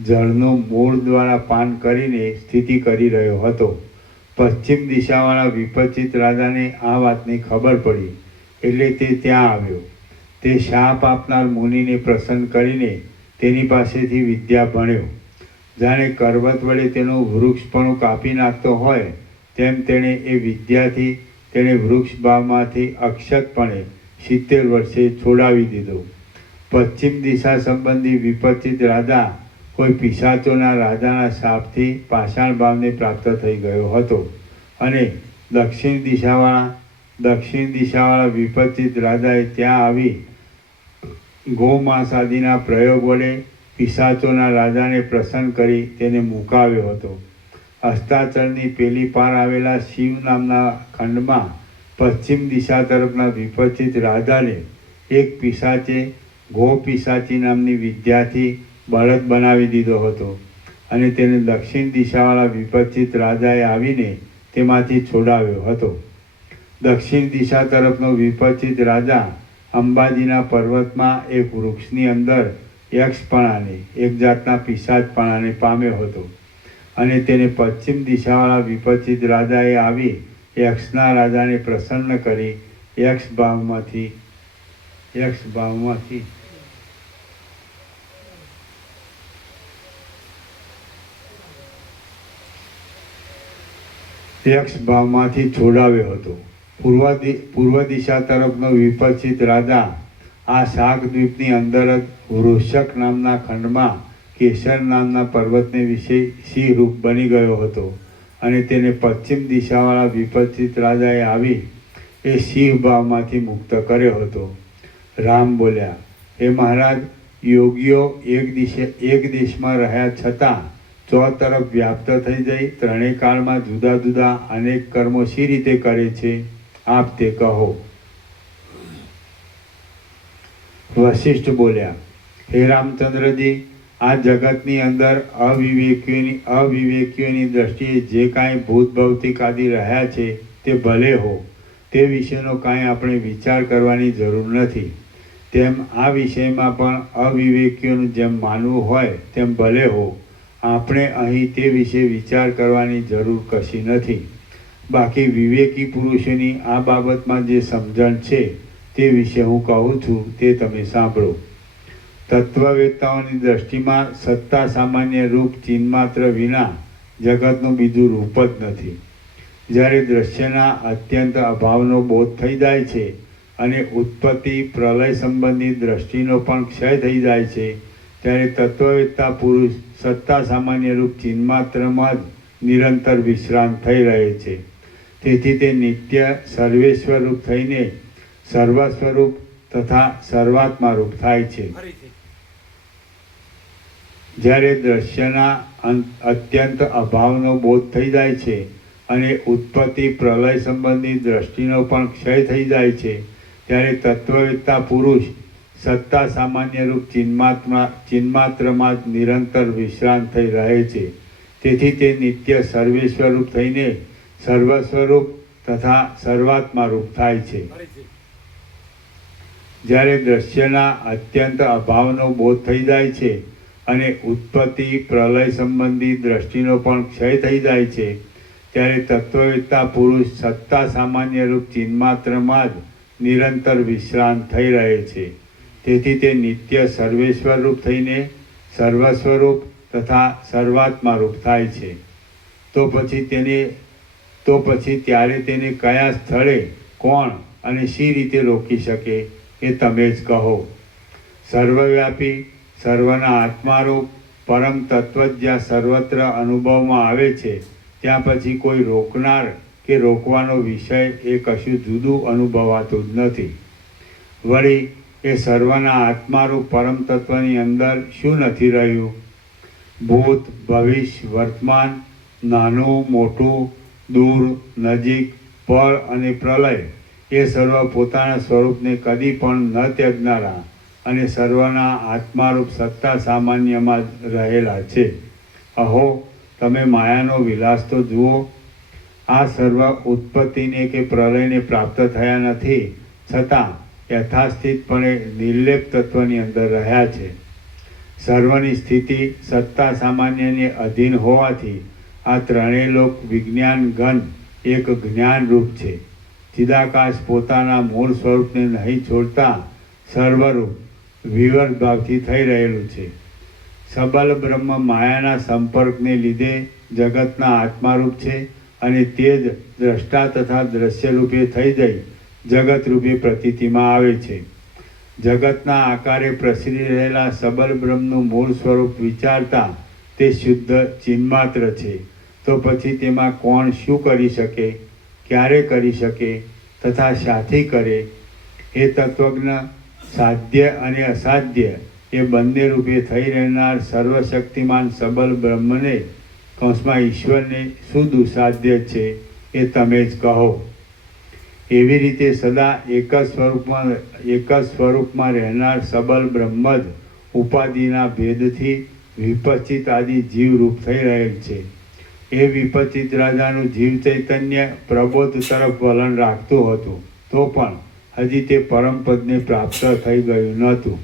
જળનું મૂળ દ્વારા પાન કરીને સ્થિતિ કરી રહ્યો હતો. પશ્ચિમ દિશાવાળા વિપક્ષિત રાજાને આ વાતની ખબર પડી એટલે તે ત્યાં આવ્યો. તે શાપ આપનાર મુનિને પ્રસન્ન કરીને તેની પાસેથી વિદ્યા ભણ્યો. જાણે કરવત વડે તેનું વૃક્ષપણું કાપી નાખતો હોય તેમ તેણે એ વિદ્યાથી તેણે વૃક્ષ ભાવમાંથી અક્ષતપણે 70 વર્ષે છોડાવી દીધો. પશ્ચિમ દિશા સંબંધી વિપક્ષિત રાજા કોઈ પિશાચોના રાજાના શાપથી પાષાણ ભાવને પ્રાપ્ત થઈ ગયો હતો અને દક્ષિણ દિશાવાળા વિપક્ષિત રાજાએ ત્યાં આવી ગોમાંસ આદિના પ્રયોગ વડે પિશાચોના રાજાને પ્રસન્ન કરી તેને મુકાવ્યો હતો. અસ્તાચળની પેલી પાર આવેલા શિવ નામના ખંડમાં પશ્ચિમ દિશા તરફના વિપક્ષિત રાજાને એક પિશાચે ગો પિશાચી નામની વિદ્યાથી બળદ બનાવી દીધો હતો અને તેને દક્ષિણ દિશાવાળા વિપક્ષિત રાજાએ આવીને તેમાંથી છોડાવ્યો હતો. દક્ષિણ દિશા તરફનો વિપક્ષિત રાજા અંબાજીના પર્વતમાં એક વૃક્ષની અંદર યક્ષપણાને એક જાતના પિશાચપણાને પામ્યો હતો અને તેને પશ્ચિમ દિશાવાળા વિપક્ષિત રાજાએ આવી યક્ષના રાજાને પ્રસન્ન કરી યક્ષ ભાવમાંથી છોડાવ્યો હતો. પૂર્વ દિશા તરફનો વિપક્ષિત રાજા આ શાકદ્વીપની અંદર જ વૃષક નામના ખંડમાં કેસર નામના પર્વતને વિશે સિંહ રૂપ બની ગયો હતો અને તેને પશ્ચિમ દિશાવાળા વિપચિત રાજાએ આવી એ સિંહ ભાવમાંથી મુક્ત કર્યો હતો. રામ બોલ્યા, હે મહારાજ, યોગીઓ એક દેશમાં રહ્યા છતાં ચોતરફ વ્યાપ્ત થઈ જઈ ત્રણેય કાળમાં જુદા જુદા અનેક કર્મો શી રીતે કરે છે, આપ તે કહો. વશિષ્ઠ બોલ્યા, હે રામચંદ્રજી, આ જગતની અંદર અવિવેકીઓની દ્રષ્ટિએ જે કાંઈ ભૂત ભૌતિક આદિ રહ્યા છે તે ભલે હો, તે વિશેનો કાંઈ આપણે વિચાર કરવાની જરૂર નથી. તેમ આ વિષયમાં પણ અવિવેકીઓનું જેમ માનવું હોય તેમ ભલે હો, આપણે અહીં તે વિશે વિચાર કરવાની જરૂર કશી નથી. બાકી વિવેકી પુરુષોની આ બાબતમાં જે સમજણ છે તે વિશે હું કહું છું તે તમે સાંભળો. તત્વવેત્તાઓની દ્રષ્ટિમાં સત્તા સામાન્ય રૂપ ચિન્માત્ર વિના જગતનું બીજું રૂપ જ નથી. જ્યારે દ્રશ્યના અત્યંત અભાવનો બોધ થઈ જાય છે અને ઉત્પત્તિ પ્રલય સંબંધી દ્રષ્ટિનો પણ ક્ષય થઈ જાય છે, ત્યારે તત્વવેત્તા પુરુષ સત્તા સામાન્ય રૂપ ચિન્માત્રમાં જ નિરંતર વિશ્રાંત થઈ રહે છે. તેથી તે નિત્ય સર્વેશ્વર રૂપ થઈને સર્વસ્વરૂપ તથા સર્વાત્મા રૂપ થાય છે. જ્યારે દ્રશ્યના અત્યંત અભાવનો બોધ થઈ જાય છે અને ઉત્પત્તિ પ્રલય સંબંધી દ્રષ્ટિનો પણ ક્ષય થઈ જાય છે, ત્યારે તત્વવેત્તા પુરુષ સત્તા સામાન્ય રૂપ ચિન્માત્રમાં જ નિરંતર વિશ્રાંત થઈ રહે છે. તેથી તે નિત્ય સર્વેશ્વર રૂપ થઈને સર્વસ્વરૂપ તથા સર્વાત્મા રૂપ થાય છે. જ્યારે દ્રશ્યના અત્યંત અભાવનો બોધ થઈ જાય છે અને ઉત્પત્તિ પ્રલય સંબંધી દ્રષ્ટિનો પણ ક્ષય થઈ જાય છે, ત્યારે તત્વવેત્તા પુરુષ સત્તા સામાન્ય રૂપ ચિન્માત્રમાં જ નિરંતર વિશ્રાંત થઈ રહે છે. તેથી તે નિત્ય સર્વેશ્વર રૂપ થઈને સર્વસ્વરૂપ તથા સર્વાત્મા રૂપ થાય છે. તો પછી ત્યારે તેને કયા સ્થળે કોણ અને શી રીતે રોકી શકે એ તમે જ કહો. સર્વવ્યાપી સર્વના આત્મારૂપ પરમ તત્વ જ્યાં સર્વત્ર અનુભવમાં આવે છે, ત્યાં પછી કોઈ રોકનાર કે રોકવાનો વિષય એ કશું જુદું અનુભવાતું જ નથી. વળી એ સર્વના આત્મારૂપ પરમ તત્વની અંદર શું નથી રહ્યું? ભૂત, ભવિષ્ય, વર્તમાન, નાનું મોટું, દૂર નજીક, પળ અને પ્રલય એ સર્વ પોતાના સ્વરૂપને કદી પણ ન ત્યજનારા અને સર્વના આત્મારૂપ સત્તા સામાન્યમાં જ રહેલા છે. અહો, તમે માયાનો વિલાસ તો જુઓ. આ સર્વ ઉત્પત્તિને કે પ્રલયને પ્રાપ્ત થયા નથી, છતાં યથાસ્થિતપણે નિર્લેપ તત્વની અંદર રહ્યા છે. સર્વની સ્થિતિ સત્તા સામાન્યને અધીન હોવાથી આ ત્રણેય લોક વિજ્ઞાન ઘન એક જ્ઞાનરૂપ છે. ચિદાકાશ પોતાના મૂળ સ્વરૂપને નહીં છોડતા સર્વરૂપ વિવર્ત ભાવથી થઈ રહેલું છે. સબલ બ્રહ્મ માયાના સંપર્કને લીધે જગતના આત્મારૂપ છે અને તે જ દ્રષ્ટા તથા દ્રશ્યરૂપે થઈ જઈ જગતરૂપે પ્રતીતિમાં આવે છે. જગતના આકારે પ્રસરી રહેલા સબલ બ્રહ્મનું મૂળ સ્વરૂપ વિચારતા તે શુદ્ધ ચિન્માત્ર છે. તો પછી તેમાં કોણ શું કરી શકે, ક્યારે કરી શકે તથા શાથી કરે? એ તત્વજ્ઞ સાધ્ય અને અસાધ્ય એ બંને રૂપે થઈ રહેનાર સર્વશક્તિમાન સબલ બ્રહ્મને કૌંસમાં ઈશ્વરને શું દુસાધ્ય છે એ તમે જ કહો. એવી રીતે સદા એક જ સ્વરૂપમાં રહેનાર સબલ બ્રહ્મ જ ઉપાધિના ભેદથી વિપચિત આદિ જીવરૂપ થઈ રહેલ છે. એ વિપચિત રાજાનું જીવ ચૈતન્ય પ્રબોધ તરફ વલણ રાખતું હતું, તો પણ હજી તે પરમપદને પ્રાપ્ત થઈ ગયું નહોતું.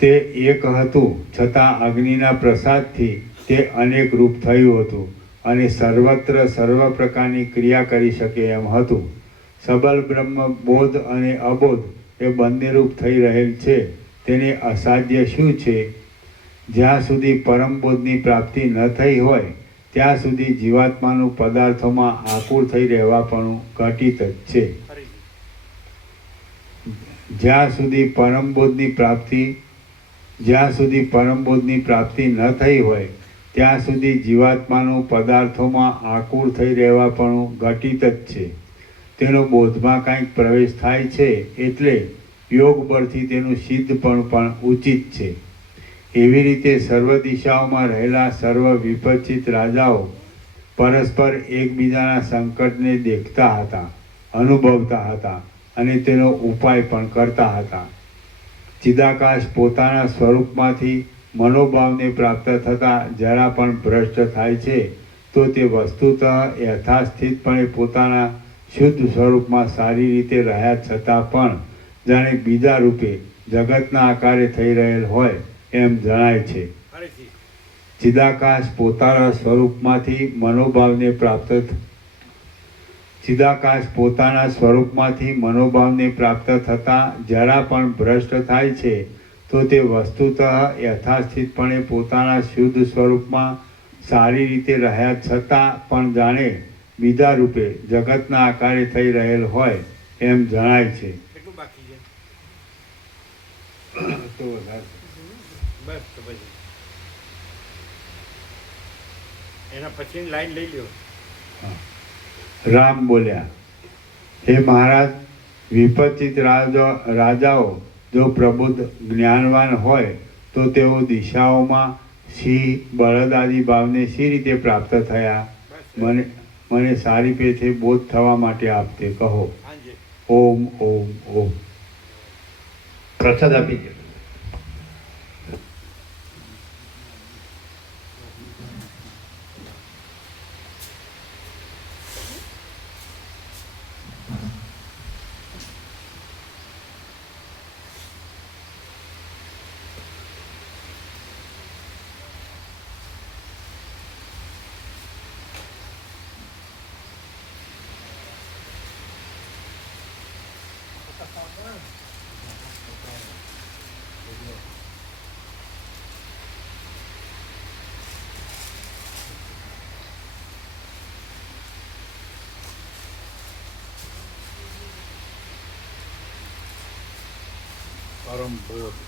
તે એક હતું, છતાં અગ્નિના પ્રસાદથી તે અનેક રૂપ થયું હતું અને સર્વત્ર સર્વ પ્રકારની ક્રિયા કરી શકે એમ હતું. સબલ બ્રહ્મ બોધ અને અબોધ એ બંને રૂપ થઈ રહેલ છે. તેને અસાધ્ય શું છે? જ્યાં સુધી પરમ બોધની પ્રાપ્તિ ન થઈ હોય ત્યાં સુધી જીવાત્માનું પદાર્થોમાં આકુળ થઈ રહેવાપણું ઘટિત જ છે. જ્યાં સુધી પરમબોધની પ્રાપ્તિ ન થઈ હોય ત્યાં સુધી જીવાત્માનું પદાર્થોમાં આકુળ થઈ રહેવાપણું ઘટિત જ છે. તેનો બોધમાં કંઈક પ્રવેશ થાય છે એટલે યોગ બળથી તેનું સિદ્ધપણું પણ ઉચિત છે. એવી રીતે સર્વ દિશાઓમાં રહેલા સર્વ વિપચિત રાજાઓ પરસ્પર એકબીજાના સંકટને દેખતા હતા, અનુભવતા હતા અને તેનો ઉપાય પણ કરતા હતા. ચિદાકાશ પોતાના સ્વરૂપમાંથી મનોભાવને પ્રાપ્ત થતાં જરા પણ ભ્રષ્ટ થાય છે તો તે વસ્તુતઃ યથાસ્થિતપણે પોતાના શુદ્ધ સ્વરૂપમાં સારી રીતે રહ્યા છતાં પણ જાણે બીજા રૂપે જગતના આકારે થઈ રહેલ હોય એમ જણાય છે. ચિદાકાશ પોતાના સ્વરૂપમાંથી મનોભાવને પ્રાપ્ત થતાં જરા પણ ભ્રષ્ટ થાય છે તો તે વસ્તુતઃ યથાસ્થિતપણે પોતાના શુદ્ધ સ્વરૂપમાં સારી રીતે રહ્યા છતાં પણ જાણે બીજા રૂપે જગતના આકારે થઈ રહેલ હોય એમ જણાય છે. કેટલું બાકી છે? તો વધારે બસ તો પછી એના પછીની લાઈન લઈ લ્યો. રામ બોલ્યા, હે મહારાજ, વિપચિત રાજાઓ જો પ્રબુદ્ધ જ્ઞાનવાન હોય તો તેઓ દિશાઓમાં સિંહ બળદ આદિ ભાવને સી રીતે પ્રાપ્ત થયા? મને સારી પેથે બોધ થવા માટે આપતે કહો. ઓમ ઓમ ઓમ. પ્રસાદ આપી દો. પરમ બોધ.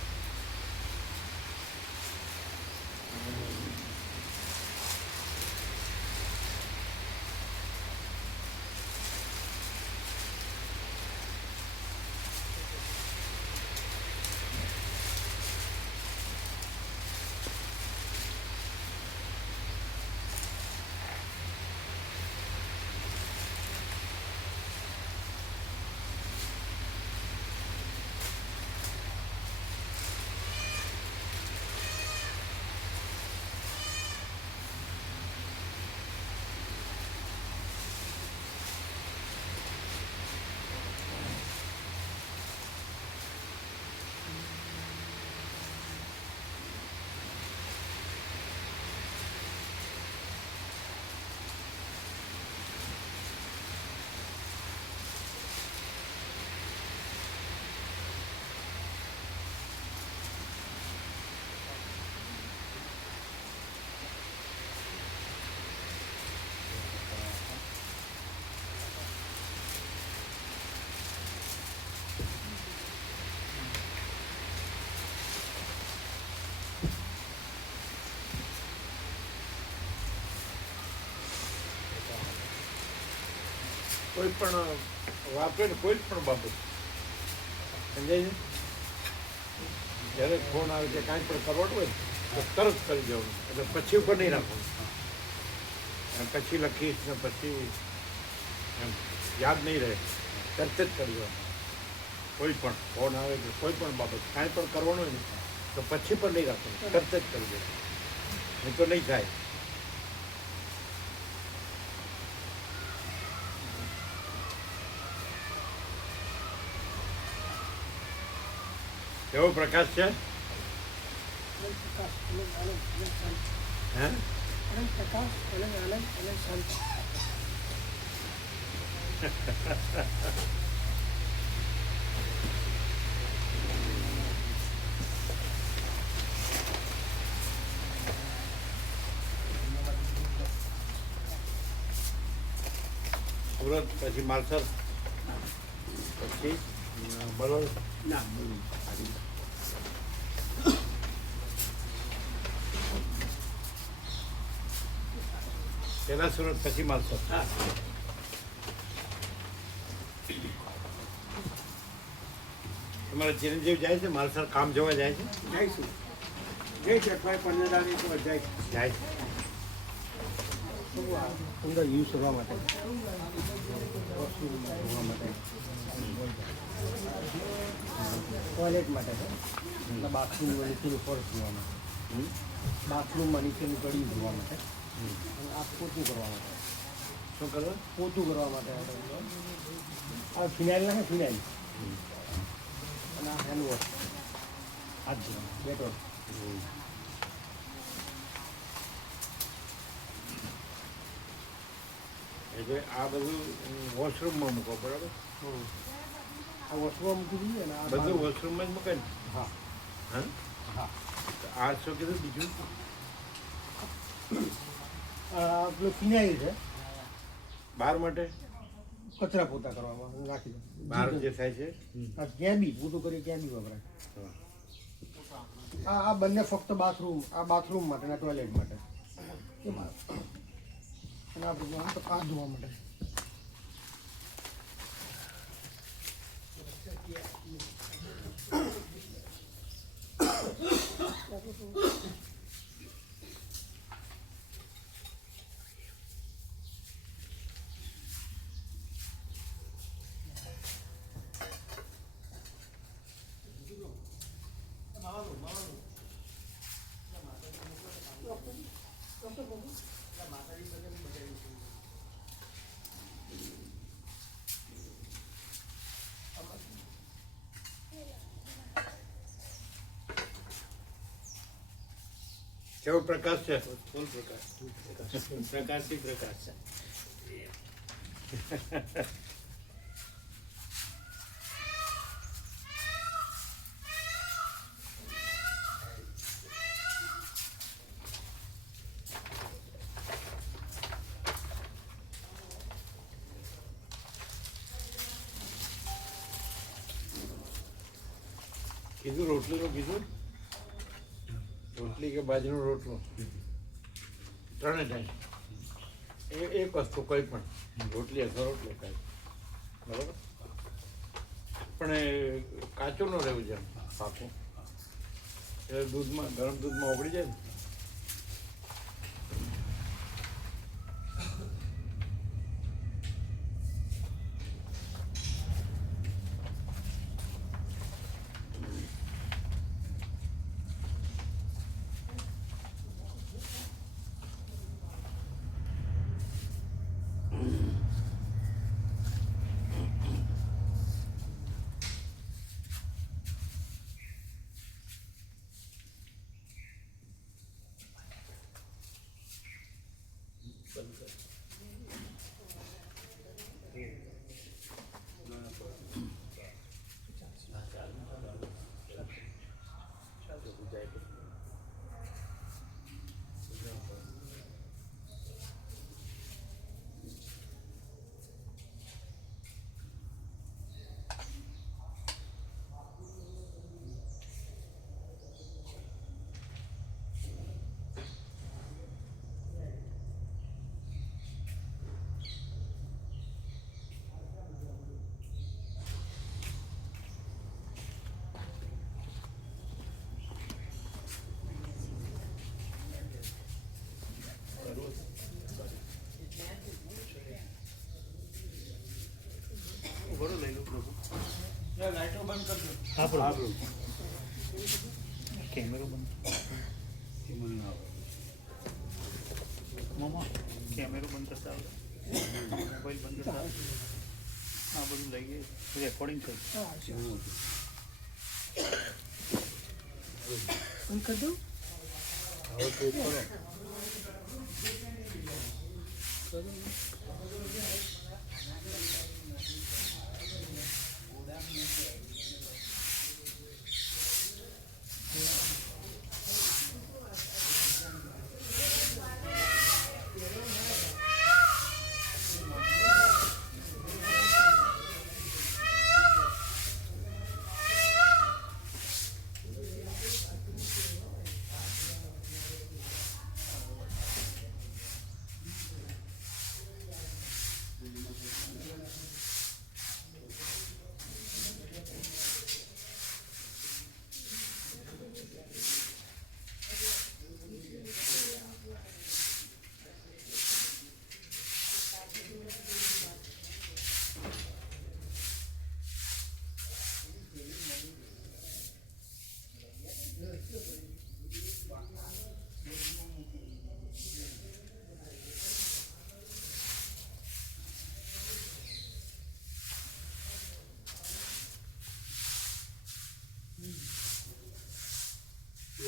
કોઈ પણ વાપરે ને કોઈ પણ બાબત સમજાય છે. જ્યારે ફોન આવે કે કાંઈ પણ કરવાનું હોય તો તરત કરી જવાનું, એટલે પછી ઉપર નહીં રાખવાનું. એમ પછી લખીશ ને પછી એમ યાદ નહીં રહે, તરત જ કરી જવાનું. કોઈ પણ ફોન આવે કે કોઈ પણ બાબત કાંઈ પણ કરવાનું હોય ને તો પછી પણ નહીં રાખવાનું, તરત જ કરી દેવાનું, નહીં તો નહીં થાય. કેવો પ્રકાશ છે? હે? સુરત, પછી માલસર, પછી બરોબર. પેલા સુરત પછી માલસર. તમારા ચિરંજીવ જાય છે માલસર કામ જોવા જાય છે? જઈશું જઈશ અઠવાડિયે 15 દાડે એક વાર જાય જાય છે. અંદર યુઝ કરવા માટે વસ્તુ ધોવા માટે ટોયલેટ માટે છે એટલે બાથરૂમમાં નીચેનું ફર્શ ધોવા માટે બાથરૂમમાં નીચેનું કડી ધોવા માટે અને આ પોતું કરવા માટે શું કરવા? પોતું કરવા માટે આ ફિનાઇલ નાખે ફિનાઇલ અને આ હેન્ડ વોશ હાથ ધોવા ડેટોલ એટલે આ બધું વોશરૂમમાં મૂકો, બરાબર? આ વોશરૂમ મૂકી દઈએ અને આ બધું વોશરૂમમાં જ મૂકે ને? હા હા. હા તો આ શું કીધું બીજું? પેલું ફિનાઇલ છે બહાર માટે? કચરા પોતા કરવામાં રાખી દો બહાર જે થાય છે? આ ક્યાં બી પોતું કરીએ ત્યાં બી વપરાય હા. આ બંને ફક્ત બાથરૂમ માટે અને ટોયલેટ માટે અને આ બધું આમ તો હાથ ધોવા માટે કેવો પ્રકાશ છે? ફૂલ પ્રકાશ. પ્રકાશથી પ્રકાશ છે. કીધું રોટલીનું કીધું? રોટલી કે બાજરીનો રોટલો? ત્રણે ટાઈમ એક વસ્તુ કોઈ પણ, રોટલી અથવા રોટલો કાંઈ, બરાબર? પણ એ કાચું ન રહેવું છે, પાકું. એટલે દૂધમાં, ગરમ દૂધમાં ઓગળી જાય ને. લાઈટો બંધ કરજો. કેમેરો બંધ. મામા કેમેરો બંધ કરતા આવડે? મોબાઈલ બંધ કરતા આવડે? આ બધું લઈએ રેકોર્ડિંગ થઈ. કરી દઉં હવે તો કરો.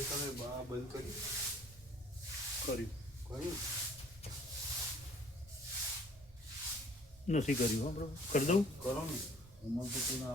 તમે બંધ કરી કર્યું કર્યું નથી કર્યું હા બરાબર કરી દઉં કરો ને